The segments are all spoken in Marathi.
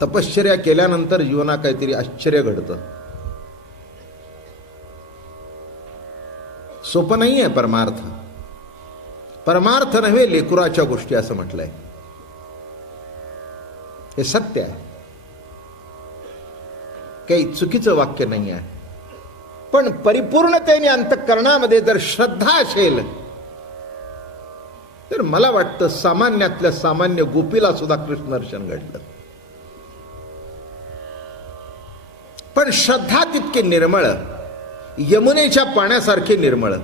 तपश्चर्या केल्यानंतर जीवनात काहीतरी आश्चर्य घडतं. सोपं नाही आहे परमार्थ. परमार्थ नव्हे लेकुराच्या गोष्टी असं म्हटलंय. हे सत्य आहे, काही चुकीचं वाक्य नाही आहे. पण परिपूर्णतेने अंतःकरणामध्ये जर श्रद्धा असेल तर मला वाटतं सामान्यातल्या सामान्य गोपीला सुद्धा कृष्ण दर्शन घडलं. पण श्रद्धा तितकी निर्मळ, यमुनेच्या पाण्यासारखी निर्मळ,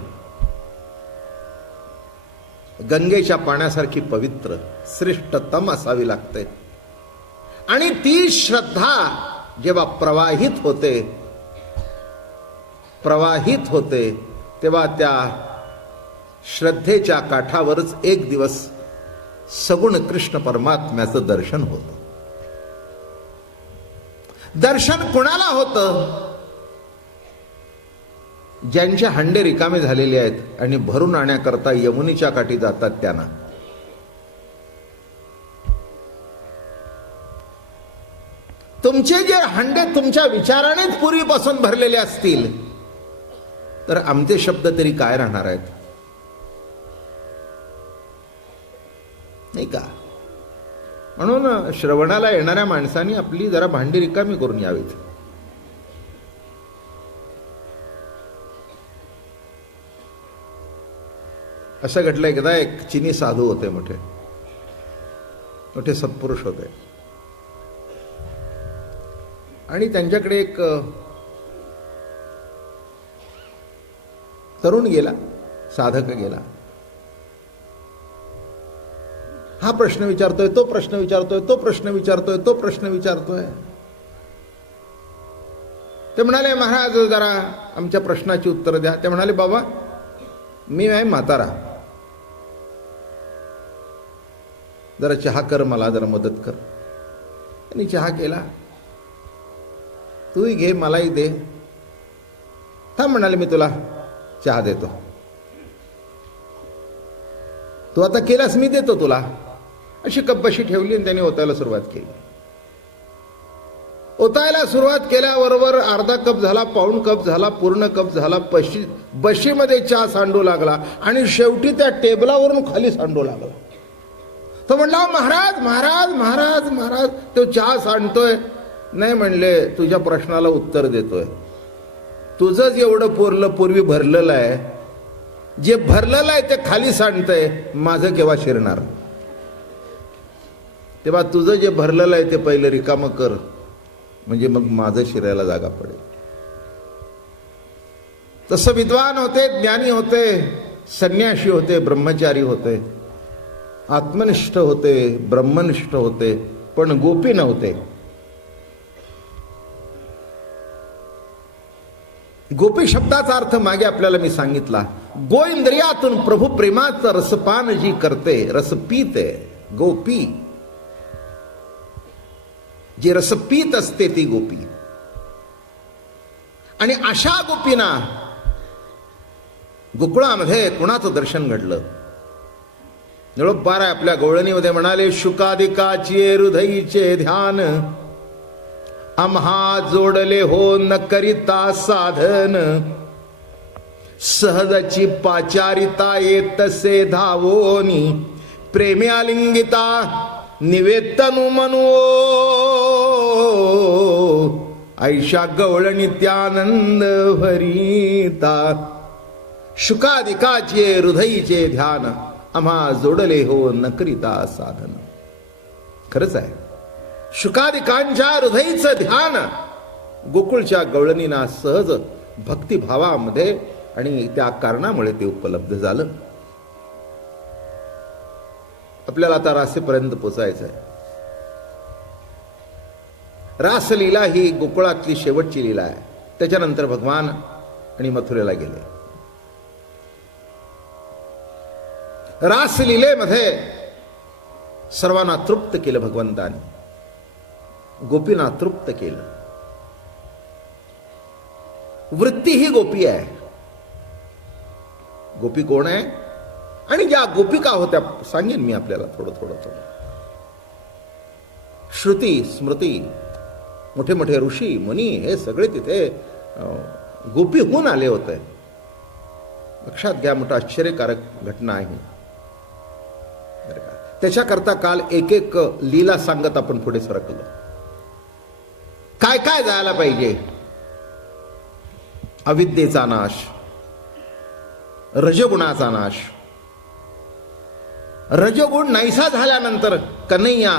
गंगेच्या पाण्यासारखी पवित्र श्रेष्ठतम असावी लागते. आणि ती श्रद्धा जेव्हा प्रवाहित होते तेव्हा त्या श्रद्धेच्या काठावरच एक दिवस सगुण कृष्ण परमात्म्याचं दर्शन होतं. दर्शन कुणाला होतं? ज्यांचे हंडे रिकामे झालेले आहेत आणि भरून आणण्याकरता यमुनेच्या काठी जातात त्यांना. तुमचे जे हंडे तुमच्या विचारानेच पूर्वीपासून भरलेले असतील तर आमचे शब्द तरी काय राहणार आहेत, नाही का? म्हणून श्रवणाला येणाऱ्या माणसांनी आपली जरा भांडी रिकामी करून यावीत. असं घडलं, एकदा एक चिनी साधू होते, मोठे मोठे सत्पुरुष होते. आणि त्यांच्याकडे एक तरुण गेला, साधक गेला. हा प्रश्न विचारतोय, तो प्रश्न विचारतोय, तो प्रश्न विचारतोय, तो प्रश्न विचारतोय. ते म्हणाले, महाराज जरा आमच्या प्रश्नाची उत्तर द्या. ते म्हणाले, बाबा मी आहे म्हातारा, जरा चहा कर, मला जरा मदत कर. त्यांनी चहा केला. तूही घे, मलाही दे. थांब म्हणाले, मी तुला चहा देतो. तू आता केलास, मी देतो तुला. अशी कप्पाशी ठेवली आणि त्याने ओतायला सुरुवात केली. ओतायला सुरुवात केल्याबरोबर अर्धा कप झाला, पाऊण कप झाला, पूर्ण कप झाला. बशीमध्ये चहा सांडू लागला आणि शेवटी त्या टेबलावरून खाली सांडू लागला. तो म्हणला, महाराज महाराज महाराज महाराज. तो चहा सांडतोय. नाही म्हणले, तुझ्या प्रश्नाला उत्तर देतोय. तुझंच एवढं पूर्वी भरलेलं आहे, जे भरलेलं आहे ते खाली सांडतंय, माझं केव्हा शिरणार? तेव्हा तुझं जे भरलेलं आहे ते पहिलं रिकामं कर, म्हणजे मग माझं शिरायला जागा पडेल. तसं विद्वान होते, ज्ञानी होते, संन्यासी होते, ब्रह्मचारी होते, आत्मनिष्ठ होते, ब्रह्मनिष्ठ होते, पण गोपी नव्हते. गोपी शब्दाचा अर्थ मागे आपल्याला मी सांगितला. गो इंद्रियातून प्रभू प्रेमाचं रसपान जी करते, रसपीत आहे गोपी. जी रसपीत असते ती गोपी. आणि अशा गोपींना गोकुळामध्ये कुणाचं दर्शन घडलं? निळोपार आपल्या गवळणीमध्ये म्हणाले, शुकादिकाचे हृदयीचे ध्यान आम्हा जोडले हो न करिता साधन. सहजची पाचारिता येतसे धावोनी प्रेमी आलिंगिता निवेतनु मनो. ऐशा गवळणी त्यानंद भरिता. शुकादिकाचे हृदयीचे ध्यान आम्हा जोडले हो न करिता साधन. खरंच आहे, शुकादिकांच्या हृदयीचं ध्यान गोकुळच्या गवळणींना सहज भक्तिभावामध्ये आणि त्या कारणामुळे ते उपलब्ध झालं. आपल्याला आता रासेपर्यंत पोचायचं आहे. रासलीला ही गोकुळातली शेवटची लीला आहे. त्याच्यानंतर भगवान आणि मथुरेला गेले. रासलीलेमध्ये सर्वांना तृप्त केलं भगवंताने, गोपींना तृप्त केलं. वृत्ती ही गोपी आहे. गोपी कोण आहे आणि ज्या गोपिका होत्या सांगेन मी आपल्याला थोडं. श्रुती स्मृती, मोठे मोठे ऋषी मुनी हे सगळे तिथे गोपी होऊन आले होते. लक्षात घ्या, मोठं आश्चर्यकारक घटना आहे. त्याच्याकरता काल एक एक लीला सांगत आपण पुढे सरकलो. काय काय जायला पाहिजे? अविद्येचा नाश, रजगुणाचा नाश. रजगुण नाहीसा झाल्यानंतर कन्हैया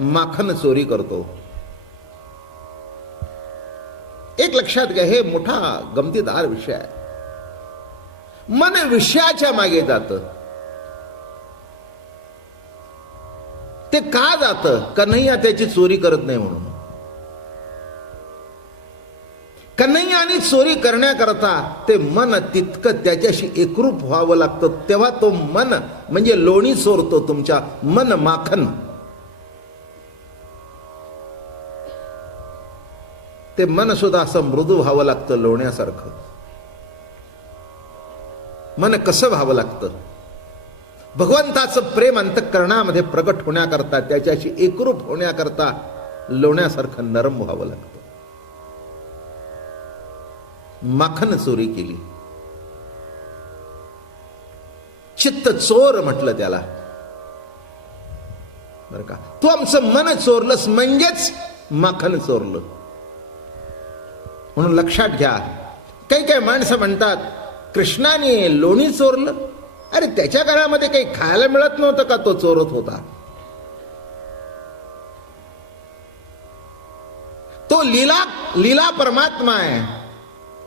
माखन चोरी करतो. एक लक्षात घ्या, हे मोठा गमतीदार विषय आहे. मन विषयाच्या मागे जातं. ते का जातं? कन्हैया त्याची चोरी करत नाही म्हणून. कन्हैयाने चोरी करण्याकरता ते मन तितकं त्याच्याशी एकरूप व्हावं लागतं. तेव्हा तो मन म्हणजे लोणी चोरतो, तुमच्या मन माखन. ते मन सुद्धा असं मृदू व्हावं लागतं, लोण्यासारखं. मन कसं व्हावं लागतं? भगवंताचं प्रेम अंतःकरणामध्ये प्रकट होण्याकरता, त्याच्याशी एकरूप होण्याकरता लोण्यासारखं नरम व्हावं लागतं. माखन चोरी केली. चित्त चोर म्हटलं त्याला, बरं का. तू आमचं मन चोरलंस म्हणजेच माखन चोरलं. म्हणून लक्षात घ्या, काही काही माणसं म्हणतात कृष्णाने लोणी चोरलं. अरे त्याच्या काळामध्ये काही खायला मिळत नव्हतं का तो चोरत होता? तो लीला परमात्मा आहे,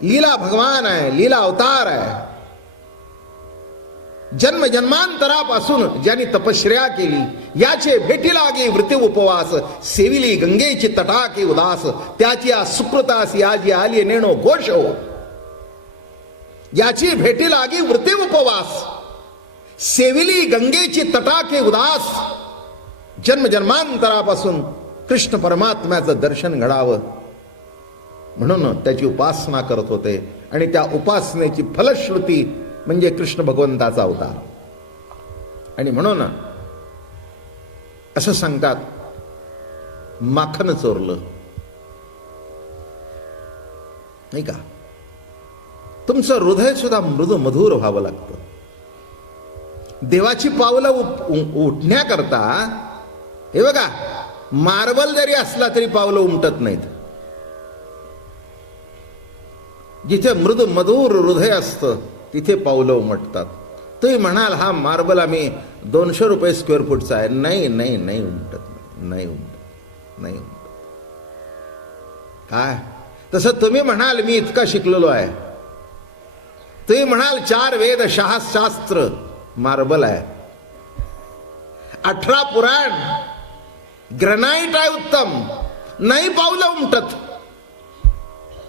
लीला भगवान आहे, लीला अवतार आहे. जन्म जन्मांतरापासून ज्यांनी तपश्चर्या केली, याचे भेटी लागे वृत्ती उपवास. सेविली गंगेची तटाके उदास, त्याची सुकृतासी आजी आली नेणो घोष हो. याची भेटी लागे वृत्ती उपवास, सेविली गंगेची तटाके उदास. जन्म जन्मांतरापासून कृष्ण परमात्म्याचं दर्शन घडावं म्हणून त्याची उपासना करत होते. आणि त्या उपासनेची फलश्रुती म्हणजे कृष्ण भगवंताचा अवतार. आणि म्हणून असं सांगतात, माखन चोरलं नाही का. तुमचं हृदय सुद्धा मृदू मधुर व्हावं लागतं. देवाची पावलं उठण्याकरता, हे बघा, मार्बल जरी असला तरी पावलं उमटत नाहीत. जिथे मृदू मधुर हृदय असतं तिथे पावलं उमटतात. तुम्ही म्हणाल हा मार्बल आम्ही 200 रुपये स्क्वेअर फूटचा आहे. नाही नाही नाही उमटत, नाही उमटत, नाही उमटत. काय तसं तुम्ही म्हणाल मी इतका शिकलेलो आहे, तुम्ही म्हणाल 4 वेद शास्त्र मार्बल आहे, 18 पुराण ग्रनाईट आहे उत्तम, नाही पावलं उमटत.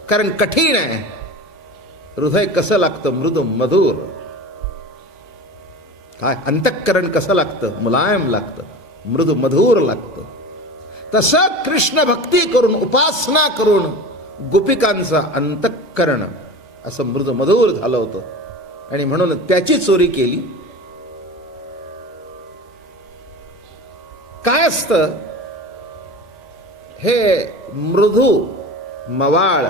कारण कठीण आहे. हृदय कसं लागतं? मृदू मधुर. काय अंतःकरण कसं लागतं? मुलायम लागतं, मृदू मधुर लागतं. तसं कृष्ण भक्ती करून, उपासना करून गोपिकांचं अंतःकरण असं मृदू मधुर झालं होतं. आणि म्हणून त्याची चोरी केली. काय असतं हे मृदू मवाळ,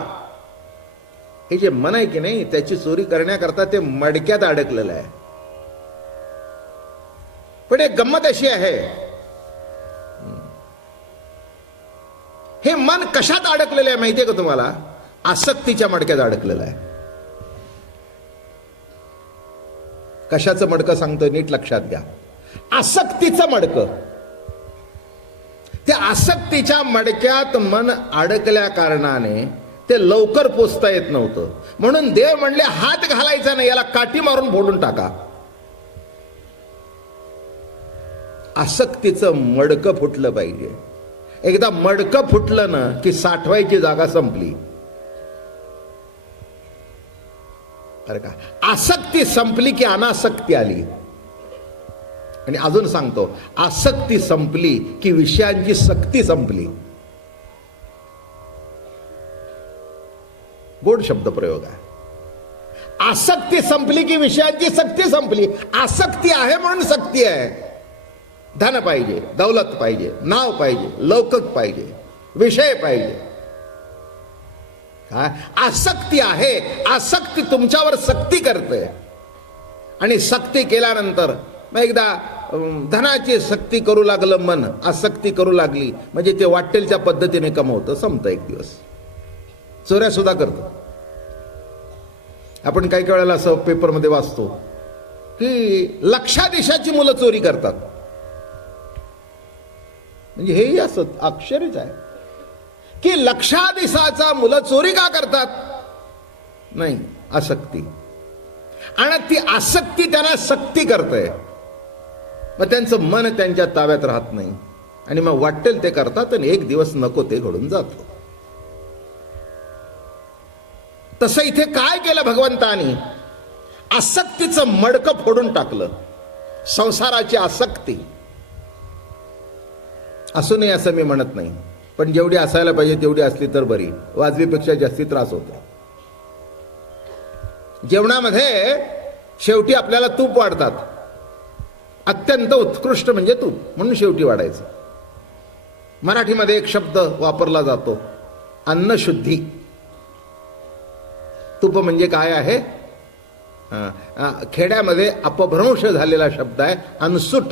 हे जे मन आहे की नाही, त्याची चोरी करण्याकरता ते मडक्यात अडकलेलं आहे. पण एक गंमत अशी आहे, हे मन कशात अडकलेलं आहे माहितीये का तुम्हाला? आसक्तीच्या मडक्यात अडकलेलं आहे. कशाचं मडकं सांगतोय नीट लक्षात घ्या. आसक्तीचं मडकं. त्या आसक्तीच्या मडक्यात मन अडकल्या कारणाने ते लवकर पोचता येत नव्हतं. म्हणून देव म्हणले हात घालायचा नाही, याला काठी मारून फोडून टाका. आसक्तीचं मडकं फुटलं पाहिजे. एकदा मडकं फुटलं ना की साठवायची जागा संपली. अरे का, आसक्ती संपली की अनासक्ती आली. आणि अजून सांगतो, आसक्ती संपली की विषयांची सक्ती संपली. गोड शब्द प्रयोग आहे. आसक्ती संपली की विषयांची सक्ती संपली. आसक्ती आहे म्हणून सक्ती आहे. धन पाहिजे, दौलत पाहिजे, नाव पाहिजे, लौकिक पाहिजे, विषय पाहिजे. काय आसक्ती आहे. आसक्ती तुमच्यावर सक्ती करते आणि सक्ती केल्यानंतर मग एकदा धनाची सक्ती करू लागलं मन, आसक्ती करू लागली म्हणजे ते वाटेल त्या पद्धतीने कमवतं, संपतं एक दिवस. चोऱ्या सुद्धा करतं. आपण काही वेळेला असं पेपरमध्ये वाचतो की लक्षाधीशाची मुलं चोरी करतात. म्हणजे हेही असं आश्चर्यच आहे की लक्षाधीशाचा मुलं चोरी का करतात? नाही, आसक्ती. आणि ती आसक्ती त्यांना सक्ती करते. मग त्यांचं मन त्यांच्या ताब्यात राहत नाही आणि मग वाटेल ते करतात आणि एक दिवस नको ते घडून जातो. तसं इथे काय केलं भगवंतानी? आसक्तीचं मडकं फोडून टाकलं. संसाराची आसक्ती असू नये असं मी म्हणत नाही, पण जेवढी असायला पाहिजे तेवढी असली तर बरी. वाजवीपेक्षा जास्ती त्रास होतो. जेवणामध्ये शेवटी आपल्याला तूप वाढतात. अत्यंत उत्कृष्ट म्हणजे तूप, म्हणून शेवटी वाढायचं. मराठीमध्ये एक शब्द वापरला जातो, अन्नशुद्धी. तूप म्हणजे काय आहे? खेड्यामध्ये अपभ्रंश झालेला शब्द आहे अनसूट.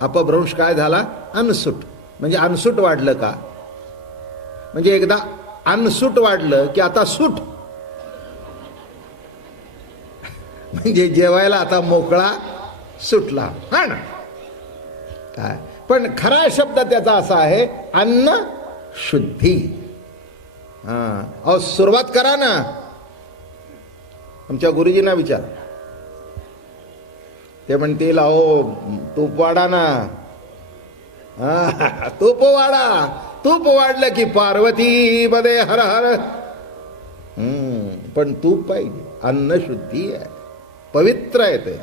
अपभ्रंश काय झाला? अनसूट. म्हणजे अनसूट वाढलं का? म्हणजे एकदा अनसूट वाढलं की आता सूट, म्हणजे जेवायला आता मोकळा सुटला. हा ना. काय पण खरा शब्द त्याचा असा आहे अन्न शुद्धी. अहो सुरुवात करा ना. आमच्या गुरुजींना विचार, ते म्हणतील अहो तूप वाढा ना. तूप वाढा. तूप वाढलं की पार्वती मध्ये हर हर. पण तूप पाहिजे. अन्न शुद्धी आहे, पवित्र आहे.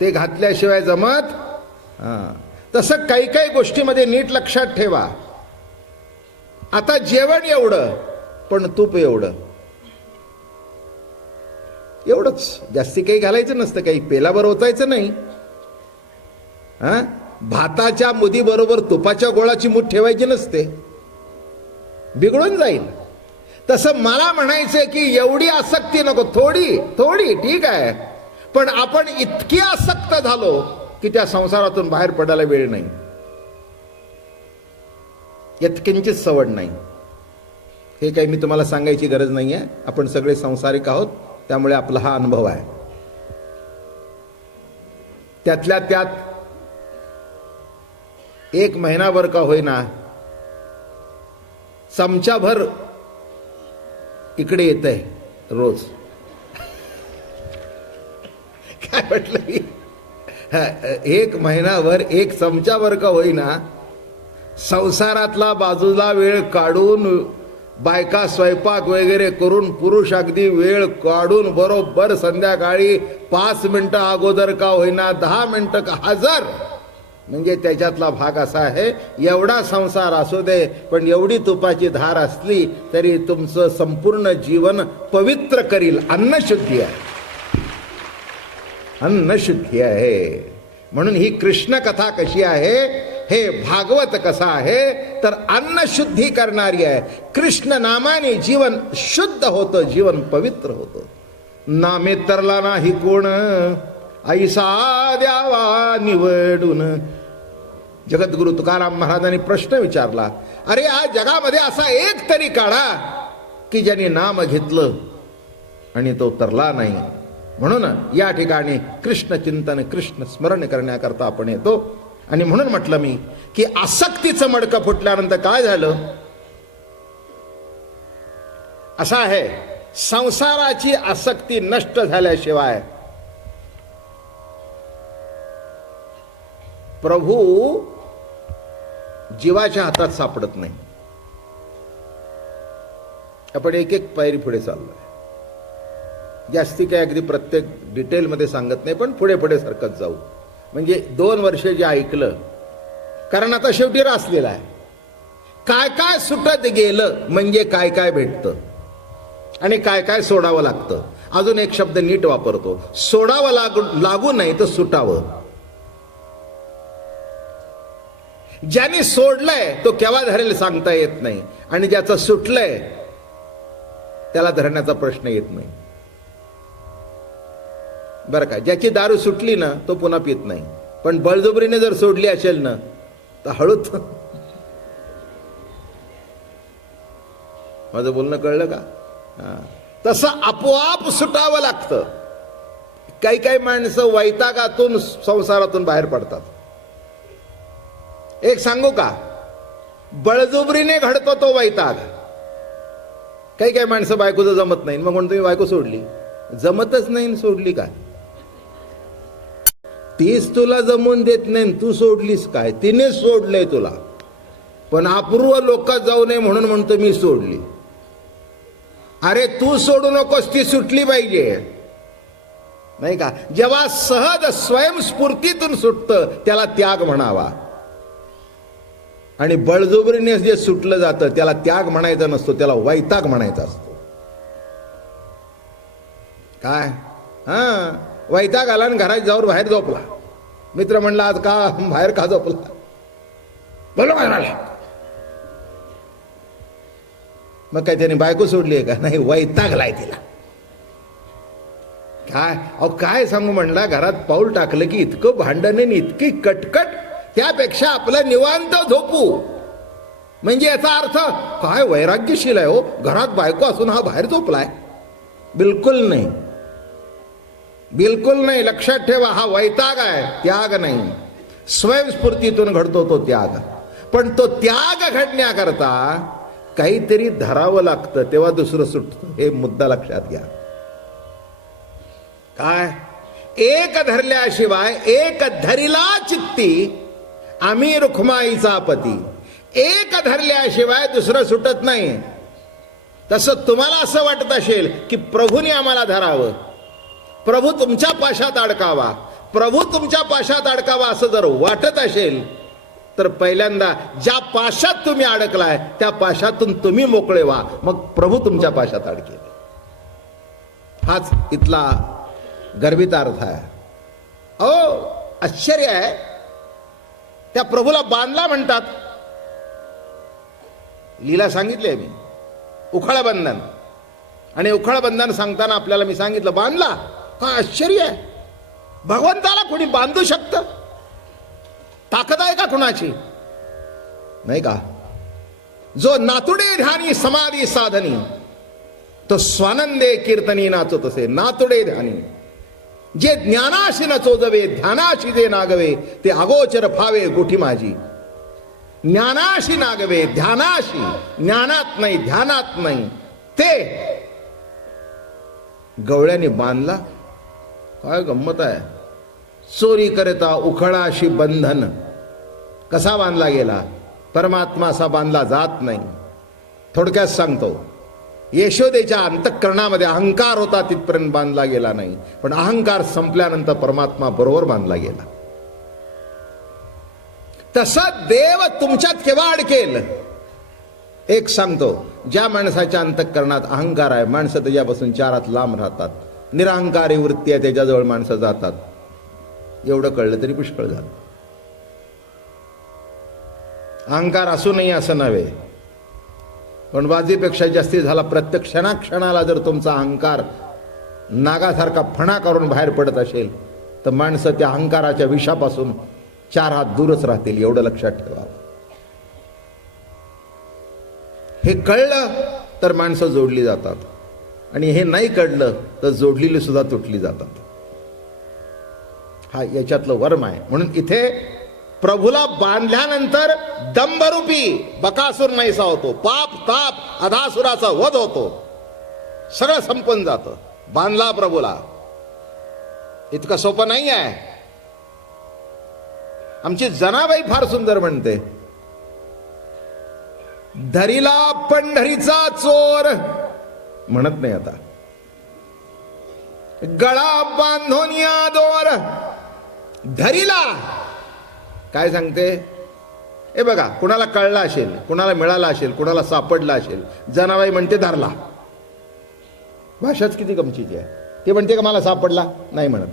ते घातल्याशिवाय जमत. तसं काही काही गोष्टीमध्ये नीट लक्षात ठेवा. आता जेवण एवढं, पण तूप एवढं. एवढंच, जास्ती काही घालायचं नसतं. काही पेलावर ओतायचं नाही. भाताच्या मुदी बरोबर तुपाच्या गोळाची मूठ ठेवायची नसते, बिघडून जाईल. तसं मला म्हणायचंय की एवढी आसक्ती नको. थोडी थोडी ठीक आहे, पण आपण इतकी आसक्त झालो की त्या संसारातून बाहेर पडायला वेळ नाही, यत्किंचित सवड नाही. हे काही मी तुम्हाला सांगायची गरज नाही आहे. आपण सगळे संसारिक आहोत, त्यामुळे आपला हा अनुभव आहे. त्यातल्या त्यात एक महिनाभर का होईना चमचाभर इकडे येत आहे रोज. काय म्हटलं? एक महिनाभर एक चमचाभर का होईना संसारातला बाजूला वेळ काढून, बायका स्वयंपाक वगैरे करून, पुरुष अगदी वेळ काढून बरोबर संध्याकाळी 5 मिनिटं अगोदर का होईना, 10 मिनिटं का हजर. म्हणजे त्याच्यातला भाग असा आहे, एवढा संसार असू दे, पण एवढी तुपाची धार असली तरी तुमचं संपूर्ण जीवन पवित्र करील. अन्नशुद्धी आहे, अन्नशुद्धी आहे. म्हणून ही कृष्ण कथा कशी आहे, हे भागवत कसा आहे, तर अन्नशुद्धी करणारी आहे. कृष्ण नामाने जीवन शुद्ध होतं, जीवन पवित्र होतं. नामे तरला नाही कोण, ऐसा द्यावा निवडून. जगद्गुरु तुकाराम महाराजांनी प्रश्न विचारला, अरे या जगामध्ये असा एक तरी काढा की ज्याने नाम घेतलं आणि तो तरला नाही. म्हणून या ठिकाणी कृष्ण चिंतन, कृष्ण स्मरण करण्याकरता आपण येतो. आणि म्हणून म्हटलं मी की आसक्तीचं मडकं फुटल्यानंतर काय झालं? असं आहे, संसाराची आसक्ती नष्ट झाल्याशिवाय प्रभू जीवाच्या हातात सापडत नाही. आपण एक एक पायरी पुढे चाललोय. जास्ती काय अगदी प्रत्येक डिटेलमध्ये सांगत नाही, पण पुढे पुढे सरकत जाऊ. म्हणजे 2 वर्ष जे ऐकलं, कारण आता शेवटी रासलेला आहे. काय काय सुटत गेलं म्हणजे काय काय भेटतं आणि काय काय सोडावं लागतं. अजून एक शब्द नीट वापरतो, सोडावं लागू नाही तर सुटावं. ज्याने सोडलंय तो केव्हा धरेल सांगता येत नाही, आणि ज्याचं सुटलंय त्याला धरण्याचा प्रश्न येत नाही. बरं का, ज्याची दारू सुटली ना तो पुन्हा पित नाही, पण बळजबरीने जर सोडली असेल ना तर हळूच. माझं बोलणं कळलं का? तसं आपोआप सुटावं लागतं. काही काही माणसं वैतागातून संसारातून बाहेर पडतात. एक सांगू का, बळजबरीने घडतो तो वैताग. काही काही माणसं बायकोचं जमत नाही, मग म्हणून तुम्ही बायको सोडली. जमतच नाही, सोडली काय? तीच तुला जमून देत नाही, तू सोडलीस काय? तिने सोडलंय तुला, पण अपूर्व लोकात जाऊ नये म्हणून म्हणतो मी सोडली. अरे तू सोडू नकोस, ती सुटली पाहिजे, नाही का? जेव्हा सहज स्वयंस्फूर्तीतून सुटतं त्याला त्याग म्हणावा, आणि बळजबरीने जे सुटलं जातं त्याला त्याग म्हणायचा नसतो, त्याला वैताग म्हणायचा असतो. काय वैताग आला आणि घरात जाऊन बाहेर झोपला. मित्र म्हणला आज का बाहेर का झोपला? बोलो म्हणाला. मग काय त्याने बायको सोडली आहे का? नाही, वैतागलाय तिला. काय अहो काय सांगू म्हणला, घरात पाऊल टाकलं की इतकं भांडण आणि इतकी कटकट, त्यापेक्षा आपलं निवांत झोपू. म्हणजे याचा अर्थ काय वैराग्यशील आहे हो, घरात बायको असून हा बाहेर झोपलाय? बिलकुल नाही, बिलकुल नाही. लक्षात ठेवा, हा वैताग आहे, त्याग नाही. स्वयंस्फूर्तीतून घडतो तो त्याग, पण तो त्याग घडण्याकरता काहीतरी धरावं लागतं, तेव्हा दुसरं सुटतं. हे मुद्दा लक्षात घ्या. काय एक धरल्याशिवाय, एक धरिला चित्ती आम्ही रुखमाईचा पती, एक धरल्याशिवाय दुसरं सुटत नाही. तसं तुम्हाला असं वाटत असेल की प्रभूने आम्हाला धरावं, प्रभू तुमच्या पाशात अडकावा, प्रभू तुमच्या पाशात अडकावा असं जर वाटत असेल तर पहिल्यांदा ज्या पाशात तुम्ही अडकलाय त्या पाशातून तुम्ही मोकळे व्हा, मग प्रभू तुमच्या पाशात अडकेल. हाच इथला गर्भित अर्थ आहे. अहो आश्चर्य आहे, त्या प्रभूला बांधला म्हणतात. लीला सांगितली आहे मी, उखळ बंधन. आणि उखळ बंधन सांगताना आपल्याला मी सांगितलं बांधला. काय आश्चर्य आहे, भगवंताला कोणी बांधू शकतं? ताकद आहे का कुणाची? नाही का? जो नातुडे ध्यानी समाधी साधनी, तो स्वानंदे कीर्तनी नाचत असे. नातुडे ध्यानी, जे ज्ञानाशी न चोजवे, ध्यानाशी जे नागवे, ते अगोचर फावे गुठी माझी. ज्ञानाशी नागवे, ध्यानाशी, ज्ञानात नाही ध्यानात नाही, ते गवळ्याने बांधला. काय गंमत आहे. चोरी करता उखळाशी बंधन. कसा बांधला गेला? परमात्मा असा बांधला जात नाही. थोडक्यात सांगतो, यशोदेच्या अंतःकरणामध्ये अहंकार होता तिथपर्यंत बांधला गेला नाही, पण अहंकार संपल्यानंतर परमात्मा बरोबर बांधला गेला. तसा देव तुमच्यात केव्हा अडकेल? एक सांगतो, ज्या माणसाच्या अंतःकरणात अहंकार आहे, माणसं त्याच्यापासून चारात लांब राहतात. निरहंकारी वृत्ती आहे, त्याच्याजवळ माणसं जातात. एवढं कळलं तरी पुष्कळ झालं. अहंकार असू नाही असं नव्हे, पण बाजीपेक्षा जास्ती झाला. प्रत्येक क्षणाक्षणाला जर तुमचा अहंकार नागासारखा फणा करून बाहेर पडत असेल तर माणसं त्या अहंकाराच्या विषापासून 4 हात दूरच राहतील. एवढं लक्षात ठेवावं. हे कळलं तर माणसं जोडली जातात, आणि हे नाही कळलं तर जोडलेली सुद्धा तुटली जातात. हा याच्यातलं वर्म आहे. म्हणून इथे प्रभूला बांधल्यानंतर दंभरूपी बकासूर नाहीसा होतो, पाप ताप अधासुराचा वध होतो, सगळं संपून जातं. बांधला प्रभूला. इतकं सोपं नाही आहे. आमची जनाबाई फार सुंदर म्हणते, धरिला पंढरीचा चोर म्हणत नाही आता, गळा बांधून या दोर. धरिला काय सांगते? हे बघा, कुणाला कळला असेल, कुणाला मिळाला असेल, कुणाला सापडला असेल. जनाबाई म्हणते धरला. भाषाच किती गमतीची आहे. ती म्हणते का मला सापडला, नाही म्हणत.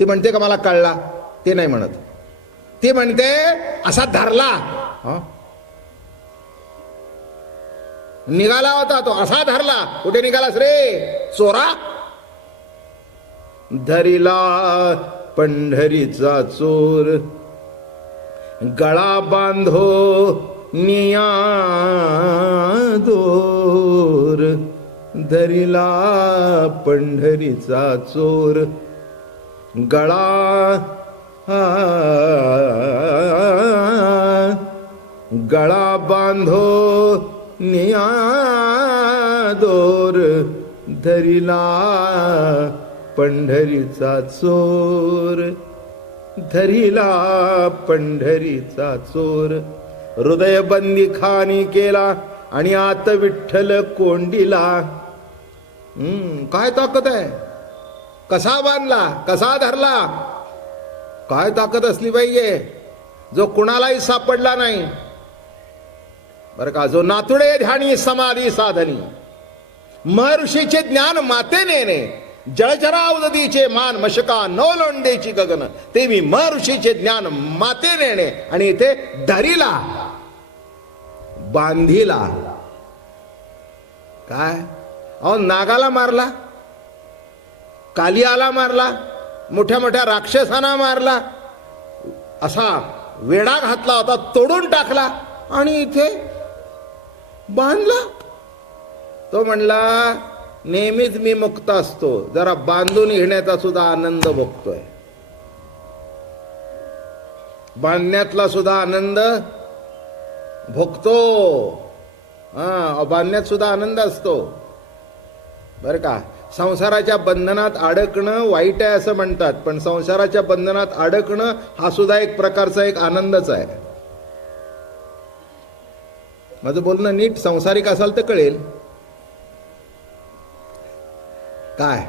ती म्हणते का मला कळला, ते नाही म्हणत. ती म्हणते असा धरला, निघाला होता तो, असा धरला. कुठे निघालास रे चोरा? धरिला पंढरीचा चोर, गळा बांधो निया दोर. धरिला पंढरीचा चोर, गळा गळा बांधो निया दोर. धरिला पंढरीचा चोर, धरिला पंढरीचा चोर. हृदय बंदी खानी केला आणि आत विठ्ठल कोंडीला. काय ताकद आहे, कसा बांधला, कसा धरला, काय ताकद असली पाहिजे. जो कुणालाही सापडला नाही बरं का. जो नातुडे ध्यानी समाधी साधनी, महर्षीचे ज्ञान माते नेणे. जळचरा उदतीचे मान, मशका नवलोंडेची गगन. ते मी महर्षीचे ज्ञान माते नेणे. आणि इथे धरिला, बांधिला. काय अहो, नागाला मारला, कालियाला मारला, मोठ्या मोठ्या राक्षसांना मारला, असा वेढा घातला होता, तोडून टाकला आणि इथे बांधला. तो म्हणला नेहमीच मी मुक्त असतो, जरा बांधून घेण्याचा सुद्धा आनंद भोगतोय. बांधण्यातला सुद्धा आनंद भोगतो. बांधण्यात सुद्धा आनंद असतो बरं का. संसाराच्या बंधनात अडकणं वाईट आहे असं म्हणतात, पण संसाराच्या बंधनात अडकणं हा सुद्धा एक प्रकारचा एक आनंदच आहे. माझं बोलणं नीट संसारिक असाल तर कळेल. काय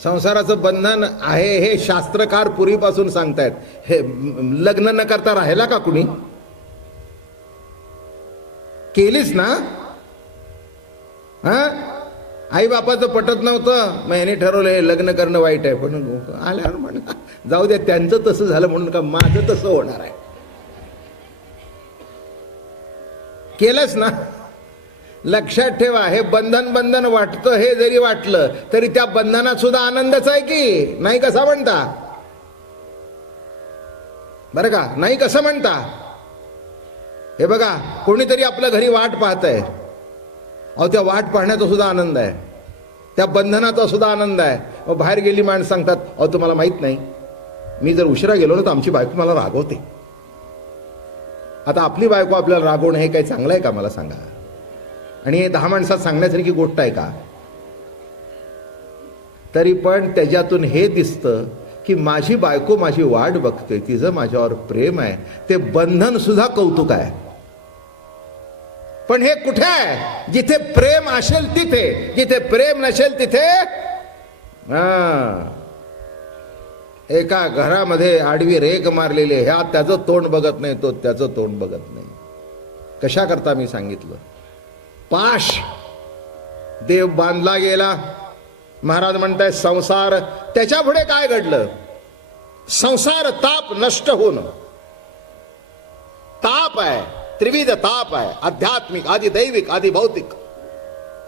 संसाराचं बंधन आहे हे शास्त्रकार पूर्वीपासून सांगतायत. हे लग्न न करता राहिला का कुणी? केलीस ना? आई बापाचं पटत नव्हतं, मग ह्याने ठरवलं हे लग्न करणं वाईट आहे. पण आल्यावर म्हणा जाऊ द्या, त्यांचं तसं झालं म्हणून का माझं तसं होणार आहे. केलंच ना. लक्षात ठेवा, हे बंधन बंधन वाटतं, हे जरी वाटलं तरी त्या बंधनात सुद्धा आनंदच आहे की नाही, कसा म्हणता बरं का. नाही कसं म्हणता. हे बघा, कोणीतरी आपल्या घरी वाट पाहत आहे, अहो त्या वाट पाहण्याचा सुद्धा आनंद आहे, त्या बंधनाचा सुद्धा आनंद आहे. मग बाहेर गेली माणसं सांगतात, अहो तुम्हाला माहित नाही, मी जर उशिरा गेलो ना तर आमची बायको मला रागवते. आता आपली बायको आपल्याला रागवणं हे काही चांगलं आहे का मला सांगा. आणि हे 10 माणसात सांगण्यासारखी गोष्ट आहे का? तरी पण त्याच्यातून हे दिसतं की माझी बायको माझी वाट बघते, तिचं माझ्यावर प्रेम आहे. ते बंधन सुद्धा कौतुक आहे. पण हे कुठे आहे? जिथे प्रेम असेल तिथे. जिथे प्रेम नसेल तिथे एका घरामध्ये आडवी रेग मारलेली, ह्या त्याचं तोंड बघत नाही, तो त्याचं तोंड बघत नाही. कशा करता मी सांगितलं. पाश देव बांधला गेला. महाराज म्हणताय संसार, त्याच्या पुढे काय घडलं? संसार ताप नष्ट होऊन. ताप आहे, त्रिविध ताप आहे, आध्यात्मिक, आधी दैविक, आधी भौतिक.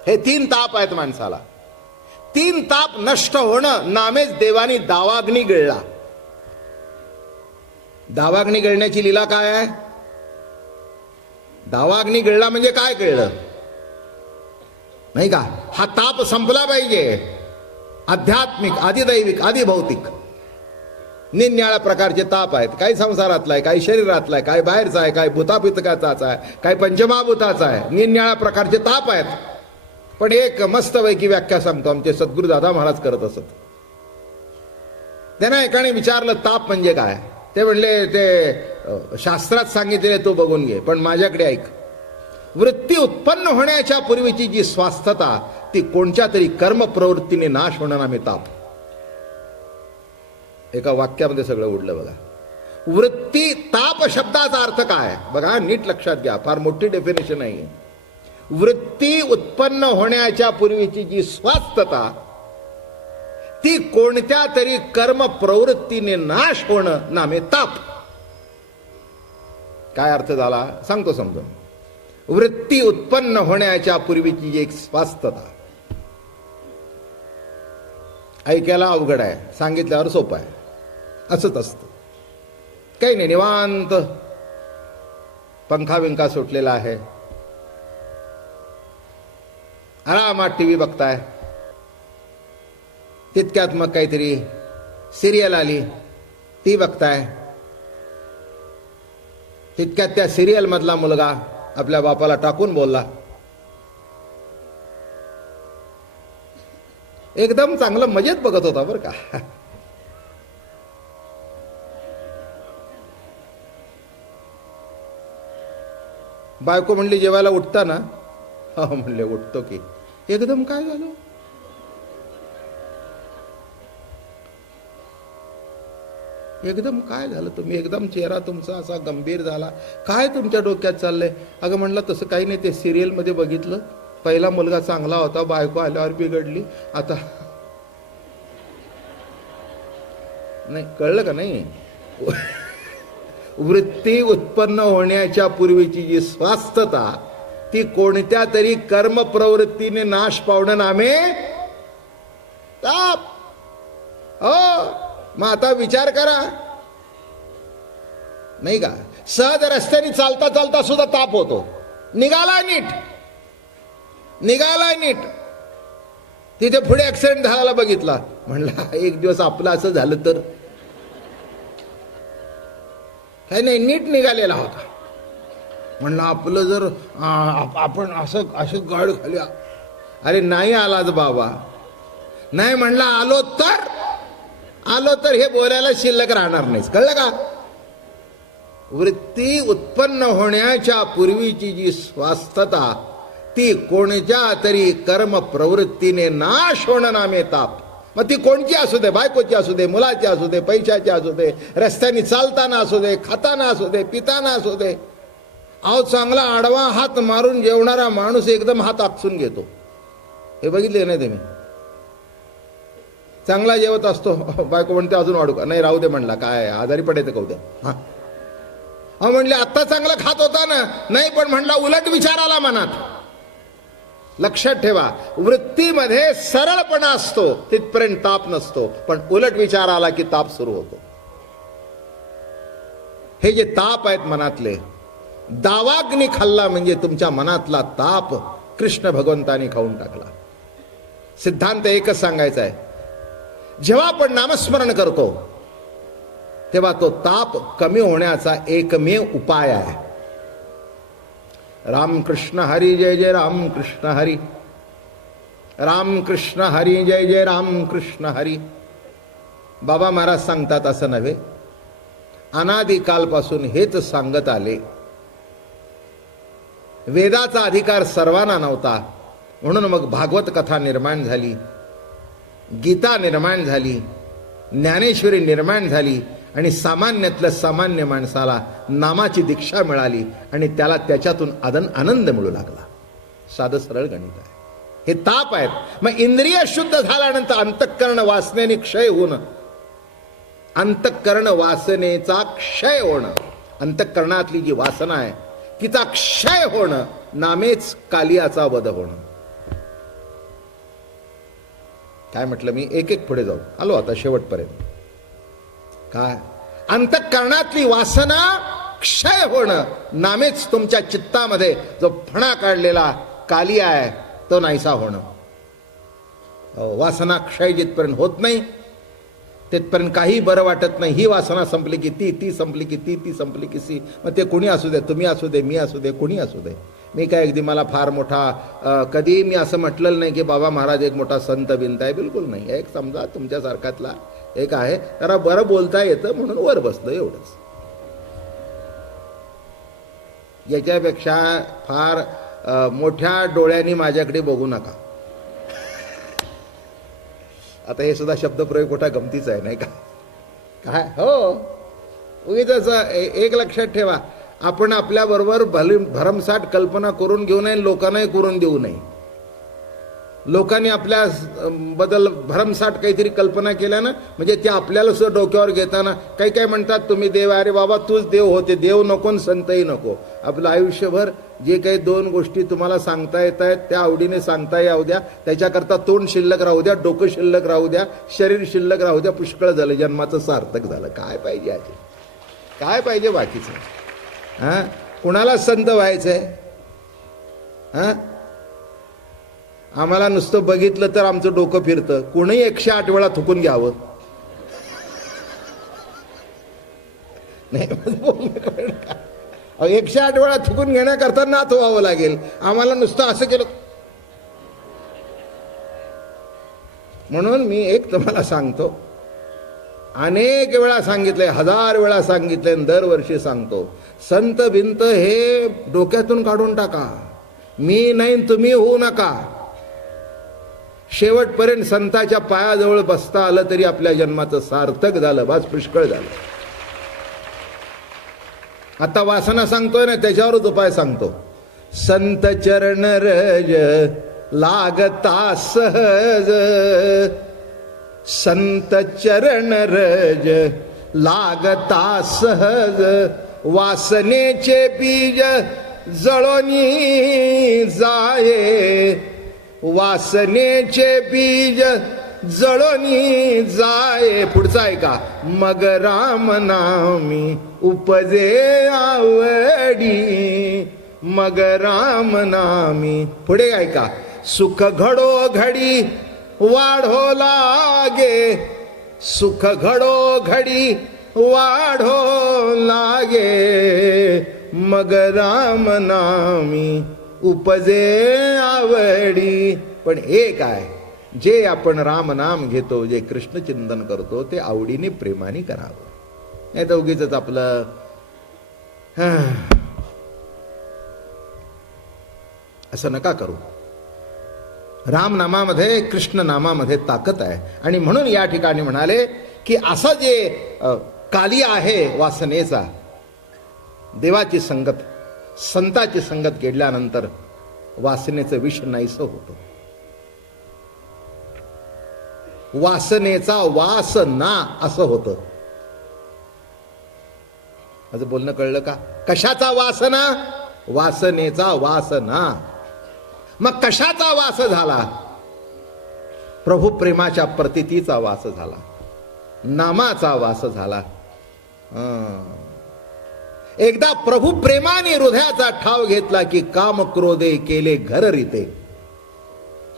हे 3 ताप आहेत माणसाला. 3 ताप नष्ट होणं नामेच देवानी दावाग्नी गिळला. दावाग्नी गिळण्याची लीला काय आहे? दावाग्नी गिळला म्हणजे काय कळलं नाही का? हा ताप संपला पाहिजे. आध्यात्मिक, आदिदैविक, आदिभौतिक, निन्याळ्या प्रकारचे ताप आहेत. काही संसारातला आहे, काही शरीरातला आहे, काही बाहेरचा आहे, काही भूतापितकाचा आहे, काही पंचमहाभूताचा आहे. निन्याळ्या प्रकारचे ताप आहेत. पण एक मस्तपैकी व्याख्या सांगतो, आमचे सद्गुरू दादा महाराज करत असत. त्यांना एकाने विचारलं ताप म्हणजे काय? ते म्हणले ते शास्त्रात सांगितले तो बघून घे, पण माझ्याकडे ऐक. वृत्ती उत्पन्न होण्याच्या पूर्वीची जी स्वास्थता ती कोणत्या तरी कर्म प्रवृत्तीने नाश होणार आम्ही ताप. एका वाक्यामध्ये सगळं उडलं बघा. वृत्ती, ताप शब्दाचा अर्थ काय बघा, नीट लक्षात घ्या, फार मोठी डेफिनेशन आहे. वृत्ती उत्पन्न होण्याच्या पूर्वीची जी स्वास्थता ती कोणत्या तरी कर्म प्रवृत्तीने नाश होणं नामे ताप. काय अर्थ झाला सांगतो समजून. वृत्ती उत्पन्न होण्याच्या पूर्वीची जी एक स्वास्थता, ऐकायला अवघड आहे, सांगितल्यावर सोपं आहे. असंच असतं. काही नाही, निवांत पंखा बिंका सुटलेला आहे, आरामात टीव्ही बघताय, तितक्यात मग काहीतरी सिरियल आली, ती बघताय. तितक्यात त्या सिरियल मधला मुलगा आपल्या बापाला टाकून बोलला. एकदम चांगलं मजेत बघत होता बरं का. बायको म्हणली जेवायला उठता ना? हो म्हणले उठतो की. एकदम काय झालं? एकदम काय झालं? तुम्ही एकदम चेहरा तुमचा असा गंभीर झाला, काय तुमच्या डोक्यात चाललंय? अगं म्हणलं तसं काही नाही, ते सिरियल मध्ये बघितलं, पहिला मुलगा चांगला होता, बायको आल्यावर बिघडली. आता नाही कळलं का? नाही, वृत्ती उत्पन्न होण्याच्या पूर्वीची जी स्वास्थता, ती कोणत्या तरी कर्म प्रवृत्तीने नाश पावणं नामे ताप. हो, मग आता विचार करा, नाही का? सहज रस्त्याने चालता चालता सुद्धा ताप होतो. निघाला नीट, तिथे पुढे ऍक्सिडेंट झाला बघितला, म्हणला एक दिवस आपलं असं झालं तर. काही नाही, नीट निघालेला होता, म्हणलं आपलं जर आपण असं गाड खाली. अरे नाही आलाच बाबा, नाही म्हणला आलो तर हे बोलायला शिल्लक राहणार नाहीच. कळलं का? वृत्ती उत्पन्न होण्याच्या पूर्वीची जी स्वास्थता, ती कोणत्या तरी कर्म प्रवृत्तीने नाश होणं नामे ताप. मग ती कोणची असू दे, बायकोची असू दे, मुलाची असू दे, पैशाची असू दे, रस्त्याने चालताना असू दे, खाताना असू दे, पिताना असू दे. अहो, चांगला आडवा हात मारून जेवणारा माणूस एकदम हात आखसून घेतो. हे बघितले नाही तुम्ही? चांगला जेवत असतो, बायको म्हणते अजून वाढू का? नाही राहू दे म्हणला, काय आजारी पडायचं का उद्या? हा म्हणले आत्ता चांगला खात होता ना? नाही, पण म्हणला उलट विचार आला मनात. लक्षात ठेवा, वृत्तीमध्ये सरळपणा असतो तिथपर्यंत ताप नसतो, पण उलट विचार आला की ताप सुरू होतो. हे जे ताप आहेत मनातले, दावाग्नी खाल्ला म्हणजे तुमच्या मनातला ताप कृष्ण भगवंतानी खाऊन टाकला. सिद्धांत एकच सांगायचा आहे, जेव्हा आपण नामस्मरण करतो तेव्हा तो ताप कमी होण्याचा एकमेव उपाय आहे. रामकृष्ण हरी जय जय रामकृष्ण हरी, रामकृष्ण हरी जय जय रामकृष्ण हरी. बाबा महाराज सांगतात असं नव्हे, अनादिकालपासून हेच सांगत आले. वेदाचा अधिकार सर्वांना नव्हता, म्हणून मग भागवत कथा निर्माण झाली, गीता निर्माण झाली, ज्ञानेश्वरी निर्माण झाली, आणि सामान्यातल्या सामान्य माणसाला नामाची दीक्षा मिळाली आणि त्याला त्याच्यातून आनंद मिळू लागला. साधं सरळ गणित आहे. हे ताप आहेत. मग इंद्रिय शुद्ध झाल्यानंतर अंतःकरण वासनेने क्षय होणं, अंतःकरण वासनेचा क्षय होणं, अंतःकरणातली जी वासना आहे तिचा क्षय होणं नामेच कालियाचा वध होणं. काय म्हटलं मी? एक एक पुढे जाऊ आलो आता शेवटपर्यंत. काय? अंतःकरणातली वासना क्षय होणं नामेच तुमच्या चित्तामध्ये जो फणा काढलेला कालिया आहे तो नाहीसा होणं. वासना क्षय जिथपर्यंत होत नाही तिथपर्यंत काही बरं वाटत नाही. ही वासना संपली की ती संपली की ती संपली की सी. मग ते कुणी असू दे, तुम्ही असू दे, मी असू दे, कुणी असू दे. मी काय अगदी मला फार मोठा कधी मी असं म्हटलेलं नाही की बाबा महाराज एक मोठा संत बिंत आहे, बिलकुल नाही. एक समजा तुमच्यासारखातला एक आहे, जरा बरं बोलता येतं म्हणून वर बसलं एवढंच. याच्यापेक्षा फार मोठ्या डोळ्यांनी माझ्याकडे बघू नका. आता हे सुद्धा शब्दप्रयोग मोठा गमतीचा आहे नाही का? काय हो, उगीच एक लक्षात ठेवा, आपण आपल्याबरोबर भरमसाठ कल्पना करून घेऊ नये, लोकांनाही करून देऊ नये. लोकांनी आपल्या बद्दल भरमसाठ काहीतरी कल्पना केल्या ना, म्हणजे ते आपल्याला सुद्धा डोक्यावर घेताना काही काय म्हणतात तुम्ही देव, अरे बाबा तूच देव होते, देव नको आणि संतही नको. आपलं आयुष्यभर जे काही दोन गोष्टी तुम्हाला सांगता येत आहेत त्या आवडीने सांगता येऊ द्या. त्याच्याकरता तोंड शिल्लक राहू द्या, डोकं शिल्लक राहू द्या, शरीर शिल्लक राहू द्या. पुष्कळ झालं, जन्माचं सार्थक झालं. काय पाहिजे आधी, काय पाहिजे बाकीचं? हां, कुणाला संत व्हायचंय? हां, आम्हाला नुसतं बघितलं तर आमचं डोकं फिरतं. कोणीही 108 वेळा थुकून घ्यावं नाही. 108 वेळा थुकून घेण्याकरता नाथ व्हावं लागेल. आम्हाला नुसतं असं केलं. म्हणून मी एक तुम्हाला सांगतो, अनेक वेळा सांगितलंय, 1000 वेळा सांगितलंय, दरवर्षी सांगतो, संत भिंत हे डोक्यातून काढून टाका. मी नाही तुम्ही होऊ नका. शेवटपर्यंत संताच्या पायाजवळ बसता आलं तरी आपल्या जन्माचं सार्थक झालं, बस पुष्कळ झालं. आता वासना सांगतोय ना, त्याच्यावरच उपाय सांगतो. संत चरण रज लागता सहज, संत चरण रज लागता सहज, वासनेचे बीज जळोनी जाये, वासनेचे बीज जळोनी जाये. पुढचा आहे का? मग राम नामी उपजे आवडी, मग राम नामी. पुढे आहे का? सुख घडो घडी वाढो लागे, सुख घडो घडी वाढो लागे, मग राम नामी उपजे आवडी. पण हे काय, जे आपण रामनाम घेतो, जे कृष्ण चिंतन करतो, ते आवडीने प्रेमाने करावं. नाही तर उगीच आपलं असं नका करू. रामनामामध्ये, कृष्ण नामामध्ये ताकद आहे. आणि म्हणून या ठिकाणी म्हणाले की असं जे काली आहे वासनेचा, देवाची संगत, संताची संगत केल्यानंतर वासनेचं विष नाहीसं होतं. वासनेचा वास ना असं होतं. माझं बोलणं कळलं का? कशाचा वासना? वासनेचा वासना. मग कशाचा वास झाला? प्रभू प्रेमाच्या प्रतीतीचा वास झाला, नामाचा वास झाला. एकदा प्रभू प्रेमाने हृदयाचा ठाव घेतला की काम क्रोधे केले घर रीते.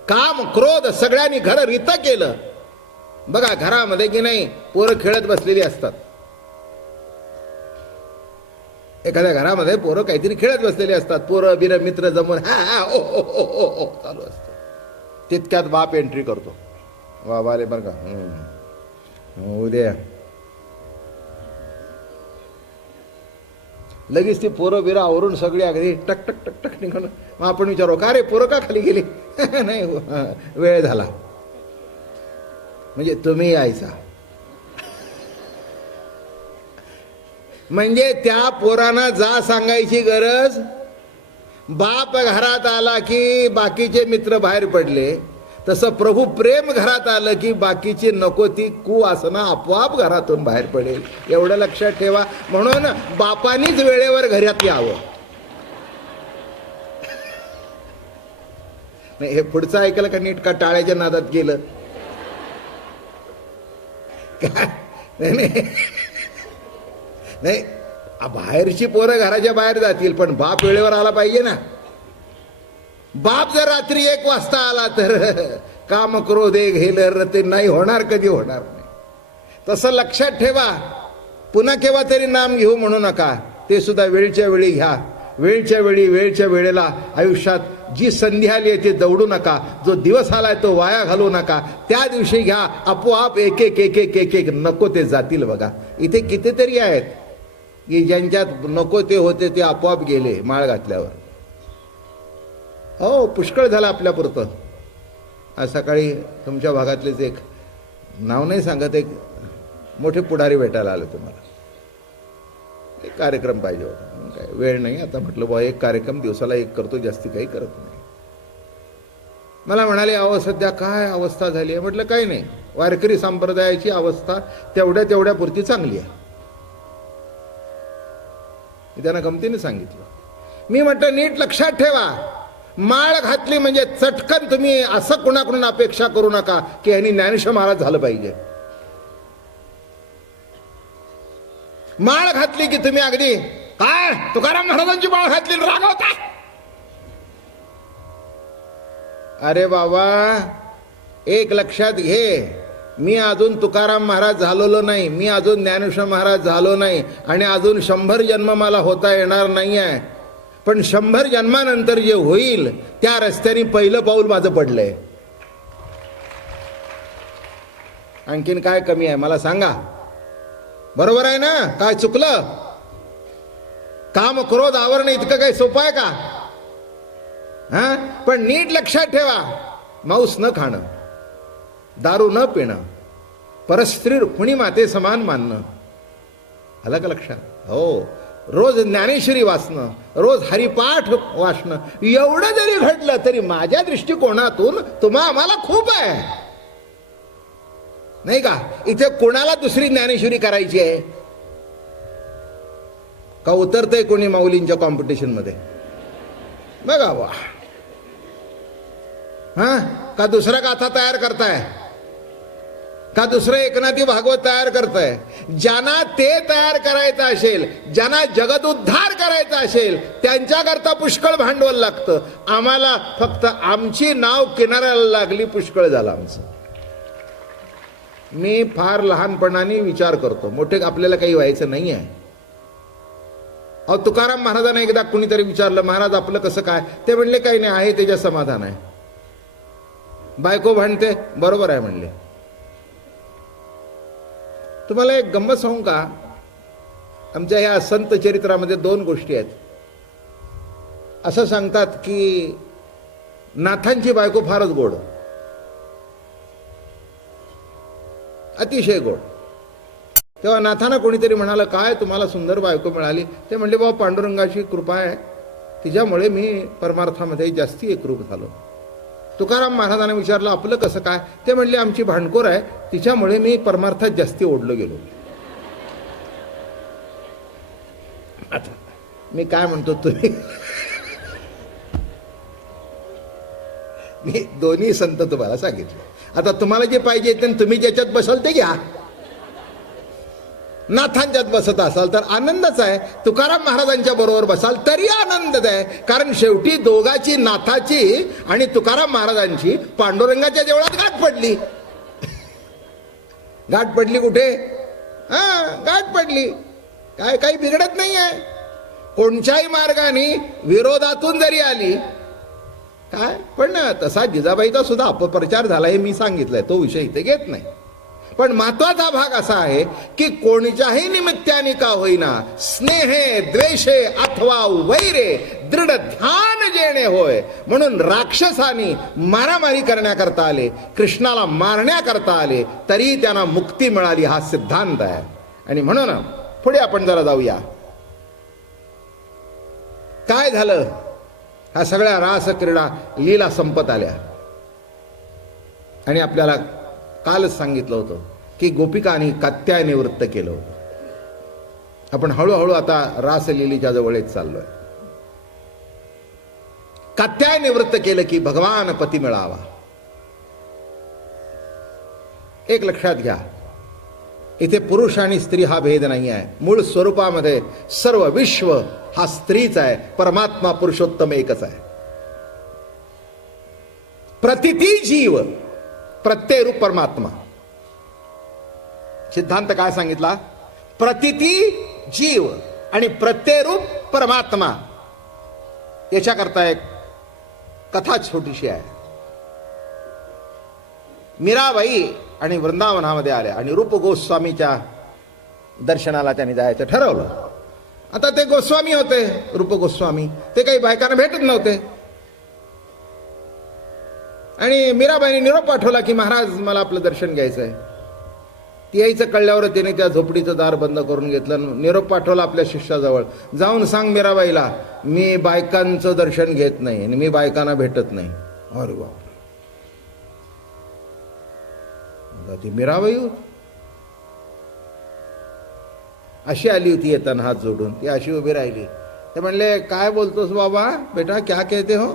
काम क्रोध सगळ्यांनी घर रीत केलं. बघा घरामध्ये की नाही पोरं खेळत बसलेली असतात. एखाद्या घरामध्ये पोरं काहीतरी खेळत बसलेली असतात. पोरं बिर मित्र जमून हा हा ओ ओ ओ ओ ओ चालू असतं. तितक्यात बाप एंट्री करतो. वा वाले बरं का, उद्या लगेच ती पोरं बिरं आवरून सगळी अगदी टक टक टक टक निघून. मग आपण विचारू का रे पोरं का खाली गेली? नाही वेळ झाला. म्हणजे तुम्ही यायचा. म्हणजे त्या पोरांना जा सांगायची गरज. बाप घरात आला की बाकीचे मित्र बाहेर पडले, तसं प्रभू प्रेम घरात आलं की बाकीची नको ती कुवासना आपोआप घरातून बाहेर पडेल. एवढं लक्षात ठेवा. म्हणून बापानीच वेळेवर घरात यावं. नाही हे पुढचं ऐकलं का नीट? का टाळ्याच्या नादात गेलं? नाही, बाहेरची पोरं घराच्या बाहेर जातील, पण बाप वेळेवर आला पाहिजे ना. बाप जर रात्री 1 वाजता आला तर काम क्रोधे घेल ते नाही होणार, कधी होणार नाही. तसं लक्षात ठेवा. पुन्हा केव्हा तरी नाम घेऊ म्हणू नका. ते सुद्धा वेळच्या वेळी घ्या. वेळच्या वेळी, वेळच्या वेळेला आयुष्यात जी संधी आली आहे ते दौडू नका. जो दिवस आलाय तो वाया घालू नका. त्या दिवशी घ्या. आपोआप एक एक एक एक एक एक नको ते जातील. बघा इथे कितीतरी आहेत की ज्यांच्यात नको ते होते ते आपोआप गेले माळ घातल्यावर. हो पुष्कळ झालं आपल्यापुरतं. आज सकाळी तुमच्या भागातलेच एक, नाव नाही सांगत, एक मोठे पुढारी भेटायला आले तुम्हाला. एक कार्यक्रम पाहिजे होता. काय वेळ नाही. आता म्हटलं बुवा एक कार्यक्रम दिवसाला एक करतो, जास्ती काही करत नाही. मला म्हणाले, अहो सध्या काय अवस्था झाली आहे? म्हटलं काही नाही, वारकरी संप्रदायाची अवस्था तेवढ्या पुरती चांगली आहे. मी त्यांना गमतीने सांगितलं. मी म्हटलं नीट लक्षात ठेवा, माळ घातली म्हणजे चटकन तुम्ही असं कुणाकडून अपेक्षा करू नका की यांनी ज्ञानेश्वर महाराज झालं पाहिजे. माळ घातली की तुम्ही अगदी काय तुकाराम महाराजांची माळ घातली रागवता. अरे बाबा, एक लक्षात घे, मी अजून तुकाराम महाराज झालेलो नाही, मी अजून ज्ञानेश्वर महाराज झालो नाही आणि अजून 100 जन्म मला होता येणार नाही आहे. पण 100 जन्मानंतर जे होईल त्या रस्त्याने पहिलं पाऊल माझं पडलंय. आणखीन काय कमी आहे मला सांगा? बरोबर आहे ना? काय चुकलं? काम क्रोध आवरणं इतकं काही सोपं आहे का? हा, पण नीट लक्षात ठेवा, मांस न खाणं, दारू न पिणं, परस्त्री रुक्मिणी माते समान मानणं, आलं का लक्षात? हो, रोज ज्ञानेश्वरी वाचणं, रोज हरिपाठ वाचणं, एवढं जरी घडलं तरी माझ्या दृष्टिकोनातून आम्हाला खूप आहे, नाही का? इथे कोणाला दुसरी ज्ञानेश्वरी करायची आहे का? उतरतंय कोणी माऊलींच्या कॉम्पिटिशन मध्ये? बघा वा, हा, का दुसरा गाथा तयार करताय का? दुसरं एकनाथी भागवत तयार करताय? ज्यांना ते तयार करायचं असेल, ज्यांना जगत उद्धार करायचा असेल, त्यांच्याकरता पुष्कळ भांडवल लागतं. आम्हाला फक्त आमची नाव किनाऱ्याला लागली, पुष्कळ झालं आमचं. मी फार लहानपणाने विचार करतो, मोठे आपल्याला काही व्हायचं नाही आहे. अहो, तुकाराम महाराजांना एकदा कुणीतरी विचारलं, महाराज आपलं कसं काय? ते म्हणले काही नाही, आहे त्याच्या समाधान आहे. बायको भांडते, बरोबर आहे म्हणले. तुम्हाला एक गंमत सांगू का? आमच्या ह्या संत चरित्रामध्ये 2 गोष्टी आहेत. असं सांगतात की नाथांची बायको फारच गोड, अतिशय गोड. तेव्हा नाथांना कोणीतरी म्हणालं, काय तुम्हाला सुंदर बायको मिळाली? ते म्हणले, बाबा पांडुरंगाची कृपा आहे, तिच्यामुळे मी परमार्थामध्ये जास्ती एकरूप झालो. तुकाराम महाराजांना विचारलं, आपलं कसं काय? ते म्हणले, आमची भांडखोर आहे, तिच्यामुळे मी परमार्थात जास्ती ओढलो गेलो. आता मी काय म्हणतो, तुम्ही मी दोन्ही संत तुम्हाला सांगितले. आता तुम्हाला जे पाहिजे ते तुम्ही ज्याच्यात बसाल ते घ्या. नाथांच्यात बसत असाल तर आनंदच आहे, तुकाराम महाराजांच्या बरोबर बसाल तरी आनंदच आहे. कारण शेवटी दोघाची, नाथाची आणि तुकाराम महाराजांची पांडुरंगाच्या देवळात गाठ पडली. गाठ पडली कुठे? हा, गाठ पडली. काय काही बिघडत नाही आहे. कोणत्याही मार्गाने विरोधातून जरी आली काय, पण तसा जिजाबाईचा सुद्धा अपप्रचार झाला हे मी सांगितलंय, तो विषय इथे घेत नाही. पण महत्वाचा भाग असा आहे की कोणत्याही निमित्ताने का होईना, स्नेहे द्वेषे अथवा वैरे दृढ ध्यान जेणे होय, म्हणून राक्षसांनी मारामारी करण्याकरता आले, कृष्णाला मारण्याकरता आले, तरी त्यांना मुक्ती मिळाली, हा सिद्धांत आहे. आणि म्हणून पुढे आपण जरा जाऊया. काय झालं? ह्या सगळ्या रास क्रीडा लीला संपत आल्या आणि आपल्याला कालच सांगितलं होतं की गोपिकांनी कात्याय निवृत्त केलं होतं. आपण हळूहळू आता रासलीलेच्या जवळ येत चाललोय. कात्याय निवृत्त केलं की भगवान पती मिळावा. एक लक्षात घ्या, इथे पुरुष आणि स्त्री हा भेद नाही आहे. मूळ स्वरूपामध्ये सर्व विश्व हा स्त्रीच आहे, परमात्मा पुरुषोत्तम एकच आहे. प्रतिती जीव, प्रत्यय रूप परमात्मा. सिद्धांत काय सांगितला? प्रतिती जीव आणि प्रत्यय रूप परमात्मा. याच्याकरता एक कथा छोटीशी आहे. मीराबाई आणि वृंदावनामध्ये आल्या आणि रूप गोस्वामीच्या दर्शनाला त्यांनी जायचं ठरवलं. आता ते गोस्वामी होते, रूप गोस्वामी, ते काही बायकांना भेटत नव्हते. आणि मीराबाईंनी निरोप पाठवला की महाराज मला आपलं दर्शन घ्यायचं आहे. ती यायचं कळल्यावर त्याने त्या झोपडीचं दार बंद करून घेतलं. निरोप पाठवला आपल्या शिष्याजवळ, जाऊन सांग मीराबाईला मी बायकांचं दर्शन घेत नाही आणि मी बायकांना भेटत नाही. अरे बाप, ती मीराबाई होती. अशी आली होती येताना हात जोडून. ती अशी उभी राहिली. ते म्हणले, काय बोलतोस बाबा बेटा, क्या कहते हो,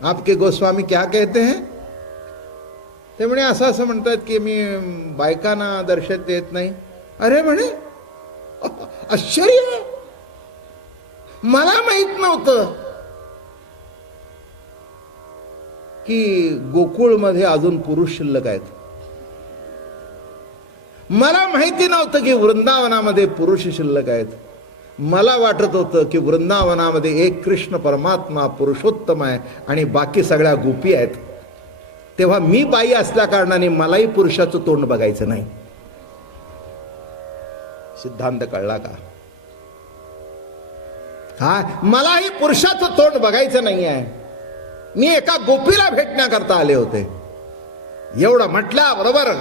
आपके गोस्वामी क्या कहते हैं. ते म्हणे असं असं म्हणतात की मी बायकांना दर्शन देत नाही. अरे म्हणे, आश्चर्य, मला माहित नव्हतं की गोकुळमध्ये अजून पुरुष शिल्लक आहेत. मला माहिती नव्हतं की वृंदावनामध्ये पुरुष शिल्लक आहेत. मला वाटत होतं की वृंदावनामध्ये एक कृष्ण परमात्मा पुरुषोत्तम आहे आणि बाकी सगळ्या गोपी आहेत. तेव्हा मी बाई असल्या कारणाने मलाही पुरुषाचं तोंड बघायचं नाही. सिद्धांत कळला का? हा, मलाही पुरुषाचं तोंड बघायचं नाही आहे. मी एका गोपीला भेटण्याकरता आले होते. एवढं म्हटल्याबरोबर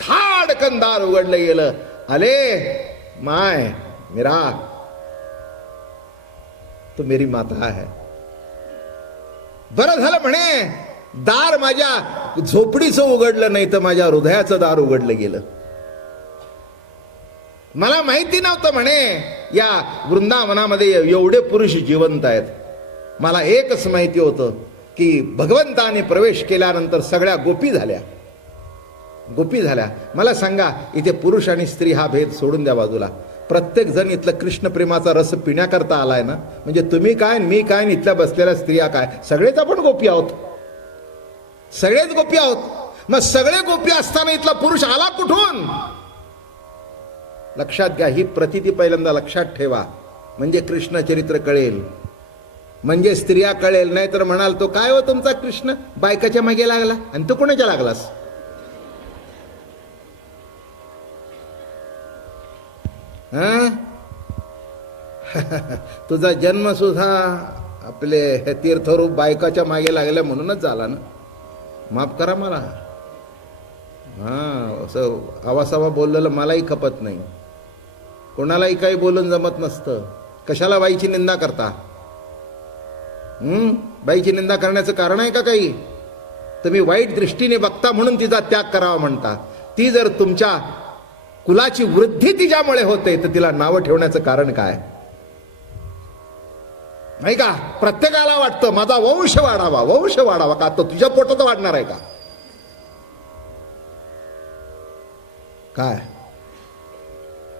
थाडकन दार उघडलं गेलं. अले माय मीरा, तो मेरी माता है. बरं झालं म्हणे दार माझ्या झोपडीचं उघडलं नाही तर माझ्या हृदयाचं दार उघडलं गेलं. मला माहिती नव्हतं म्हणे या वृंदावनामध्ये एवढे पुरुष जिवंत आहेत. मला एकच माहिती होतं की भगवंताने प्रवेश केल्यानंतर सगळ्या गोपी झाल्या. गोपी झाल्या. मला सांगा, इथे पुरुष आणि स्त्री हा भेद सोडून द्या बाजूला. प्रत्येक जण इथलं कृष्ण प्रेमाचा रस पिण्याकरता आलाय ना. म्हणजे तुम्ही काय, मी काय, इथल्या बसलेल्या स्त्रिया काय, सगळेच आपण गोपी आहोत. सगळेच गोपी आहोत. मग सगळे गोपी असताना इथला पुरुष आला कुठून? लक्षात घ्या. ही प्रतिती पहिल्यांदा लक्षात ठेवा. म्हणजे कृष्ण चरित्र कळेल, म्हणजे स्त्रिया कळेल. नाही तर म्हणाल तो काय हो तुमचा कृष्ण बायकाच्या मागे लागला आणि तू कोणाच्या लागलास? तुझा जन्म सुद्धा आपले तीर्थरूप बायकाच्या मागे लागल्या म्हणूनच झाला ना. माफ करा मला. असं आवासावा बोललेलं मलाही खपत नाही. कोणालाही काही बोलून जमत नसतं. कशाला बाईची निंदा करता? बाईची निंदा करण्याचं कारण आहे का काही? तुम्ही वाईट दृष्टीने बघता म्हणून तिचा त्याग करावा म्हणता. ती जर तुमच्या कुलाची वृद्धी तिच्यामुळे होते तर तिला नावं ठेवण्याचं कारण काय? नाही का? प्रत्येकाला वाटतं माझा वंश वाढावा, वंश वाढावा. का तो तुझ्या पोटात वाढणार आहे का? काय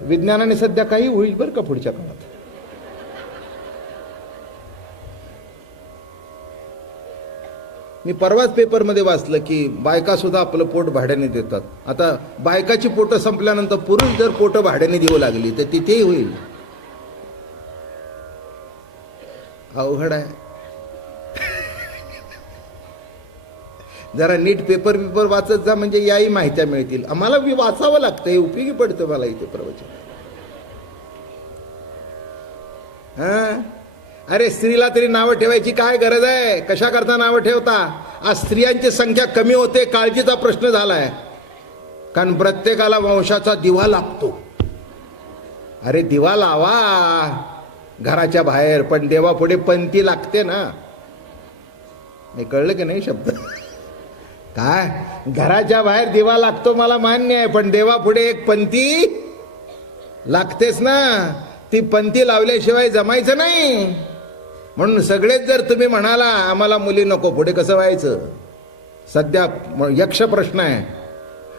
विज्ञानाने सध्या काही होईल बरं का पुढच्या काळात. मी परवाच पेपरमध्ये वाचलं की बायका सुद्धा आपलं पोट भाड्याने देतात. आता बायकाची पोटं संपल्यानंतर पुरुष जर पोटं भाड्याने देऊ लागली तर तिथेही होईल. अवघड आहे. जरा नीट पेपर वाचत जा म्हणजे याही माहित्या मिळतील. आम्हाला वाचावं लागतं, हे उपयोगी पडतं मला इथे प्रवचन. अरे स्त्रीला तरी नावं ठेवायची काय गरज आहे? कशा करता नावं ठेवता? आज स्त्रियांची संख्या कमी होते, काळजीचा प्रश्न झालाय. कारण प्रत्येकाला वंशाचा दिवा लागतो. अरे दिवा लावा घराच्या बाहेर, पण देवा पुढे पंथी लागते ना. नाही कळलं की नाही शब्द? काय घराच्या बाहेर दिवा लागतो मला मान्य आहे, पण देवा पुढे एक पंथी लागतेच ना. ती पंथी लावल्याशिवाय जमायचं नाही. म्हणून सगळेच जर तुम्ही म्हणाला आम्हाला मुली नको, पुढे कसं व्हायचं? सध्या यक्ष प्रश्न आहे.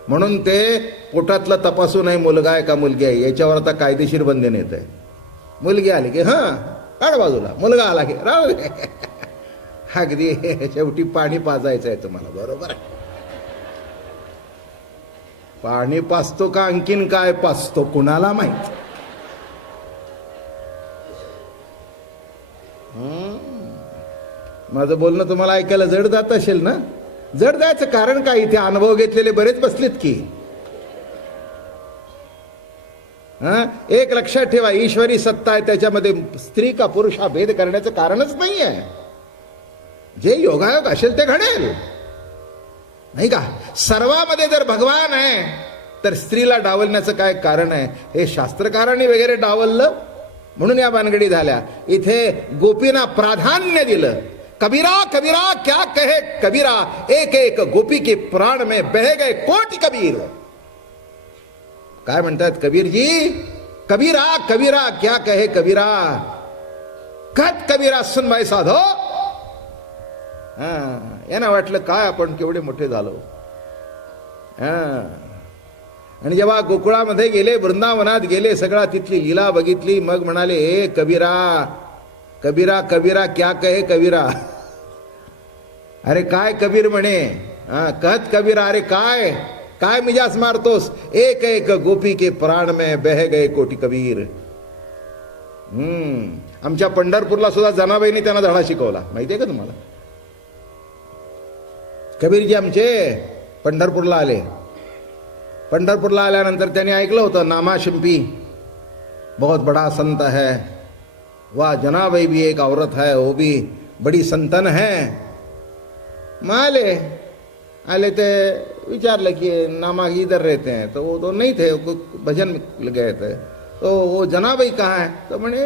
म्हणून ते पोटातलं तपासू नये मुलगा आहे का मुलगी आहे याच्यावर आता कायदेशीर बंधन येत आहे. मुलगी आली की काढ बाजूला, मुलगा आला की राहू दे. अगदी शेवटी पाणी पाजायचं आहे तुम्हाला. बरोबर आहे. पाणी पाजतो का आणखीन काय पाजतो कुणाला माहित. माझं बोलणं तुम्हाला ऐकायला जड जात असेल ना. जड जायचं कारण काय? इथे अनुभव घेतलेले बरेच बसलेत की. एक लक्षात ठेवा, ईश्वरी सत्ता आहे त्याच्यामध्ये स्त्री का पुरुष हा भेद करण्याचं कारणच नाही आहे. जे योगायोग असेल ते घडेल, नाही का? सर्वामध्ये जर भगवान आहे तर स्त्रीला डावलण्याचं काय कारण आहे? हे शास्त्रकारांनी वगैरे डावललं म्हणून या भानगडी झाल्या. इथे गोपींना प्राधान्य दिलं कबीरा कबीरा क्या कहे कबीरा, एक एक गोपी के प्राण में बह गए कोटि कबीर. काय म्हणतात कबीरजी, कबीरा कबीरा क्या कहे कबीरा, कत कबीरा सुनबाई साधो. यांना वाटलं काय आपण केवढे मोठे झालो. आणि जेव्हा गोकुळामध्ये गेले, वृंदावनात गेले, सगळा तिथली लीला बघितली, मग म्हणाले ए कबीरा कबीरा कबीरा क्या कहे कबीरा. अरे काय कबीर म्हणे, कहत कबीरा, अरे काय काय मिजाज मारतोस, एक एक गोपी के प्राण में बह गए कोटी कबीर. आमच्या पंढरपूरला सुद्धा जनाबाईंनी त्यांना धडा शिकवला, माहितीये का तुम्हाला. कबीरजी आमचे पंढरपूरला आले. पंढरपूरला आल्यानंतर त्यांनी ऐकलं होतं नामा शिंपी बहुत बड़ा संत है, वाह जनाबाई भी एक औरत है, वो भी बड़ी संतन है. मग आले ते विचारलं की नामा इधर रहते हैं, तो वो तो नहीं थे, वो भजन गए थे. तो वो जनाबाई कहाँ है, तो म्हणे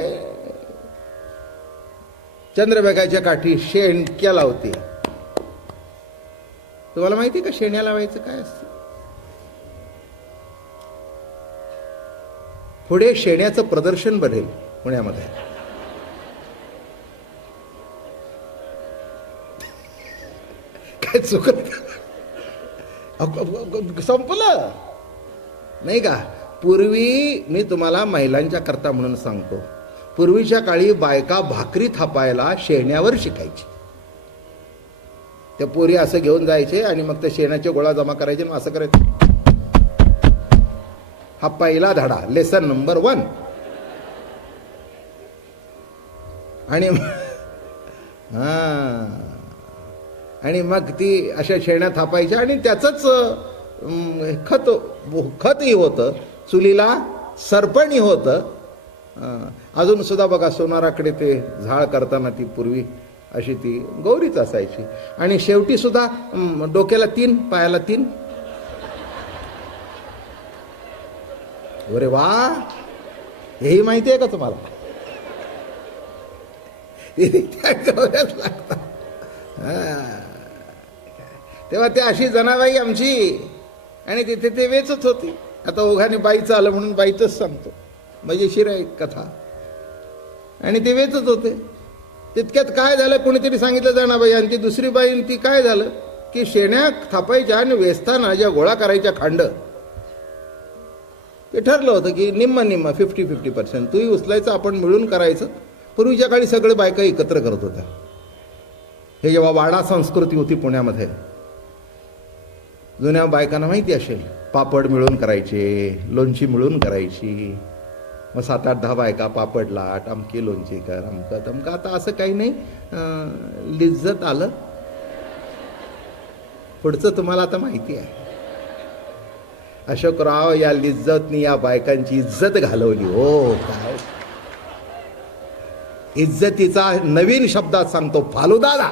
चंद्रभागेच्या काठी शेणक्या लावते. तुम्हाला माहिती का शेण्या लावायचं काय असतं. पुढे शेण्याचं प्रदर्शन भरेल पुण्यामध्ये. काय चुकत संपलं नाही का. पूर्वी मी तुम्हाला महिलांच्या करता म्हणून सांगतो, पूर्वीच्या काळी बायका भाकरी थापायला शेण्यावर शिकायची. त्या पोरी असं घेऊन जायचे आणि मग त्या शेणाचे गोळा जमा करायचे, मग असं करायचं. हा पहिला धडा, लेसन नंबर 1. आणि आणि मग ती अशा शेण्या थापायच्या आणि त्याचंच खतही होतं, चुलीला सरपणी होतं. अजून सुद्धा बघा सोनाराकडे ते झाळ करताना ती पूर्वी अशी ती गौरीच असायची. आणि शेवटी सुद्धा डोक्याला 3, पायाला 3. अरे वा, हेही माहिती आहे का तुम्हाला. लागतात. तेव्हा ते अशी जनाबाई आमची, आणि तिथे ते वेचत होती. आता ओघाने बाईचं आलं म्हणून बाईचंच सांगतो, मजेशीर आहे कथा. आणि ते वेचत होते. तितक्यात काय झालं, कोणीतरी सांगितलं जनाबाई, आणि ती दुसरी बाई, ती काय झालं की शेण्या थापायच्या आणि वेचताना ज्या गोळा करायच्या खांड, ते ठरलं होतं की निम्म 50-50%. तूही उचलायचं, आपण मिळून करायचं. पूर्वीच्या काळी सगळे बायका एकत्र करत होत्या. हे जेव्हा वाडा संस्कृती होती पुण्यामध्ये, जुन्या बायकांना माहिती असेल, पापड मिळून करायचे, लोणची मिळून करायची. मग 7-8-10 बायका पापड लाट, अमकी लोणची कर, अमकं तमकं. आता असं काही नाही, लिज्जत आलं. पुढचं तुम्हाला आता माहिती आहे. अशोकराव या लिज्जतनी या बायकांची इज्जत घालवली. हो काय इज्जतीचा नवीन शब्दात सांगतो, फालुदा झाला.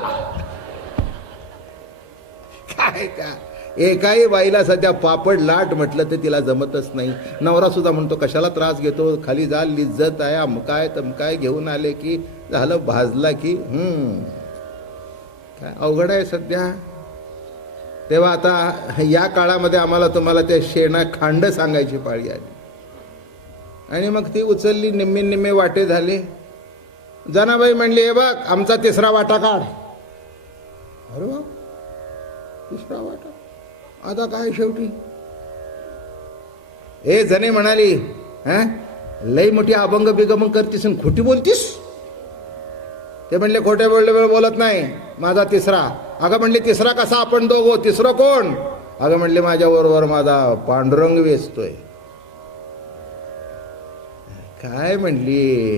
काय का एकाही बाईला सध्या पापड लाट म्हटलं तर तिला जमतच नाही. नवरा सुद्धा म्हणतो कशाला त्रास घेतो, खाली जा, लिज्जत आहे, अमकाय तमकाय घेऊन आले की झालं, भाजला की काय अवघड आहे सध्या. तेव्हा आता या काळामध्ये आम्हाला तुम्हाला त्या शेणा खांड सांगायची पाळी आली. आणि मग ती उचलली, निम्मे वाटे झाले. जनाबाई म्हणली, हे बघ आमचा 3रा वाटा काढ. अरे बा, 3रा वाटा आता काय शेवटी. ए जने म्हणाली, लई मोठी अभंग बिगमंग करतीस, खोटी बोलतीस. ते म्हणले खोटे वेळ बोलत नाही, माझा 3रा. अगं म्हणले 3रा कसा, आपण दोघं, 3रं कोण. अगं म्हणले माझ्याबरोबर माझा पांडुरंग वेचतोय. काय म्हणली,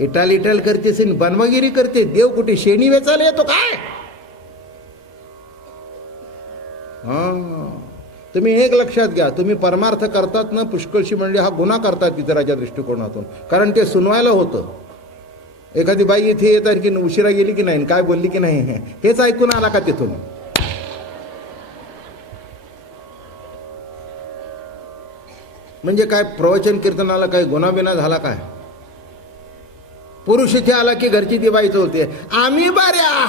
इटाल करतेस, बनवागिरी करते, देव कुठे शेणी वेचायला येतो काय. तुम्ही एक लक्षात घ्या, तुम्ही परमार्थ करतात ना पुष्कळशी म्हणजे हा गुन्हा करतात इतराच्या दृष्टिकोनातून. कारण ते सुनवायला होतं. एखादी बाई इथे येत की उशिरा गेली की नाही, काय बोलली की नाही, हेच ऐकून आला का तिथून. म्हणजे काय प्रवचन कीर्तनाला काय गुन्हा बिना झाला काय. पुरुष इथे आला की घरची ती बाई चोलते, आम्ही बऱ्या.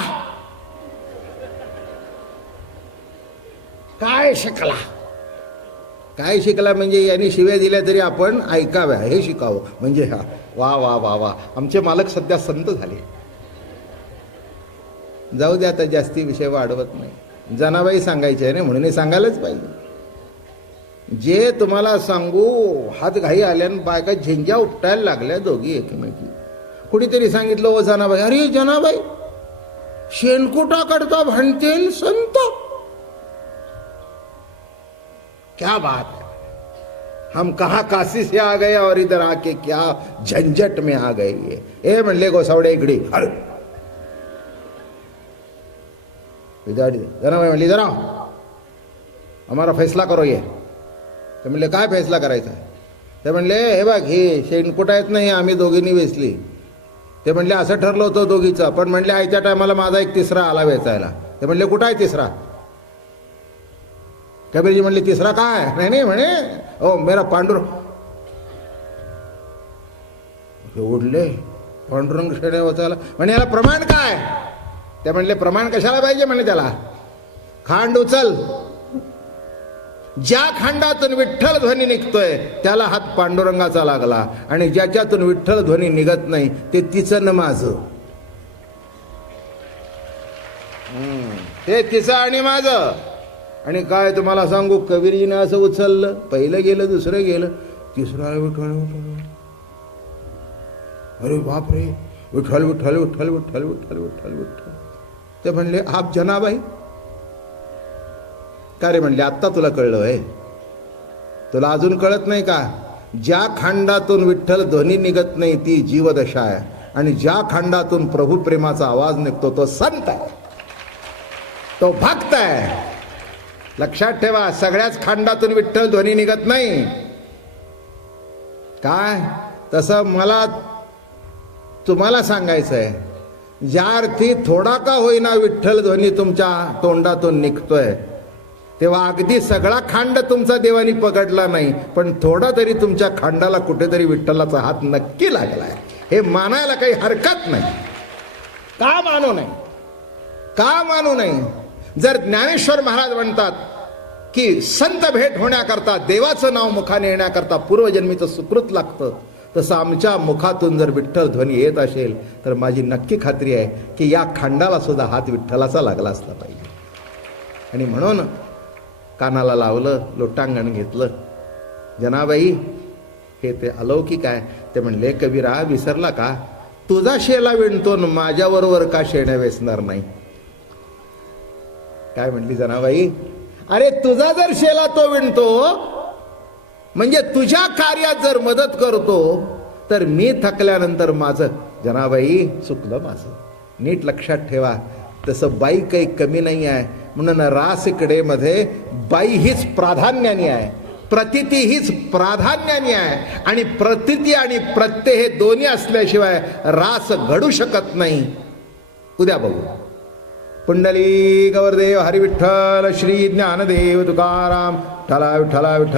काय शिकला? काय शिकला म्हणजे यांनी शिव्या दिल्या तरी आपण ऐकाव्या हे शिकावं. म्हणजे हा वा वा वा वा, आमचे मालक सध्या संत झाले. जाऊ दे, आता जास्ती विषय वाढवत नाही. जनाबाई सांगायचे आहे ना, म्हणून हे सांगायलाच पाहिजे. जे तुम्हाला सांगू, हात घाई आल्यानं बायका झिंग्या उपटायला लागल्या दोघी एकमेकी. कुणीतरी सांगितलं, ओ जनाबाई, अरे जनाबाई शेणकुटा करता भांडतील संत. क्या बात है, हम कहाँ काशी से आ गए और इधर आके क्या झंझट में आ गए. ये म्हणले गोसावडे इकडे. अरे जनाबाई म्हणली, जरा हमारा फैसला करो. ये ते म्हणले, काय फैसला करायचा? ते म्हणले, हे बघ, हे शेणकुटा येत नाही, आम्ही दोघींनी वेचली. ते म्हणले, असं ठरलं होतं दोघीचं, पण म्हणले आयत्या टायमाला माझा एक तिसरा आला वेचायला. ते म्हणले, कुठं आहे तिसरा? कबीरजी म्हणले, तिसरा काय? नाही नाही म्हणे, ओ मेरा पांडुरंग. उडले, पांडुरंग शेण्या वाचायला. म्हणे याला प्रमाण काय? ते म्हणले, प्रमाण कशाला पाहिजे म्हणे त्याला? खांड उचल. ज्या खांडातून विठ्ठल ध्वनी निघतोय त्याला हात पांडुरंगाचा लागला, आणि ज्याच्यातून विठ्ठल ध्वनी निघत नाही ते तिचं न माझं. ते तिचं आणि माझं. आणि काय तुम्हाला सांगू, कबीरजीनं असं उचललं, पहिलं गेलं, दुसरं गेलं, तिसरं विठ्ठल विठ्ठल. अरे बाप रे, विठ्ठल विठ्ठल विठ्ठल विठ्ठल विठ्ठल विठ्ठल विठ्ठल. ते म्हणले, आप जनाबाई. का रे म्हणले, आत्ता तुला कळलं आहे? तुला अजून कळत नाही का? ज्या खांडातून विठ्ठल ध्वनी निघत नाही ती जीवदशा आहे, आणि ज्या खांडातून प्रभू प्रेमाचा आवाज निघतो तो संत आहे, तो भक्त आहे. लक्षात ठेवा, सगळ्याच खांडातून विठ्ठल ध्वनी निघत नाही. काय? तसं मला तुम्हाला सांगायचं आहे, ज्या अर्थी थोडा का होईना विठ्ठल ध्वनी तुमच्या तोंडातून निघतोय, तेव्हा अगदी सगळा खांड तुमचा देवानी पकडला नाही, पण थोडा तरी तुमच्या खांडाला कुठेतरी विठ्ठलाचा हात नक्की लागलाय. हे मानायला काही हरकत नाही. का मानू नये? का मानू नये? जर ज्ञानेश्वर महाराज म्हणतात की संत भेट होण्याकरता, देवाचं नाव मुखाने येण्याकरता पूर्वजन्मीचं सुकृत लागतं, तसं आमच्या मुखातून जर विठ्ठल ध्वनी येत असेल तर माझी नक्की खात्री आहे की या खांडाला सुद्धा हात विठ्ठलाचा लागला असला पाहिजे. आणि म्हणून कानाला लावलं, लोटांगण घेतलं. जनाबाई, हे ते अलौकिक आहे. ते म्हणले, कबीरा विसरला का? तुझा शेला विणतो, माझ्याबरोबर का शेण्या वेचणार नाही? काय म्हणली जनाबाई? अरे तुझा जर शेला तो विणतो, म्हणजे तुझ्या कार्यात जर मदत करतो, तर मी थकल्यानंतर माझं. जनाबाई, चुकलं माझं. नीट लक्षात ठेवा, तसं बाई काही कमी नाही आहे. म्हणून रासकडे मध्ये बाई हीच प्राधान्याने आहे, प्रतिती हीच प्राधान्याने आहे, आणि प्रतिती आणि प्रत्यय हे दोन्ही असल्याशिवाय रास घडू शकत नाही. उद्या बघू. पुंडलिक वरदेव हरी विठ्ठल श्री ज्ञानदेव तुकाराम. ठला विठ्ठला विठ्ठल.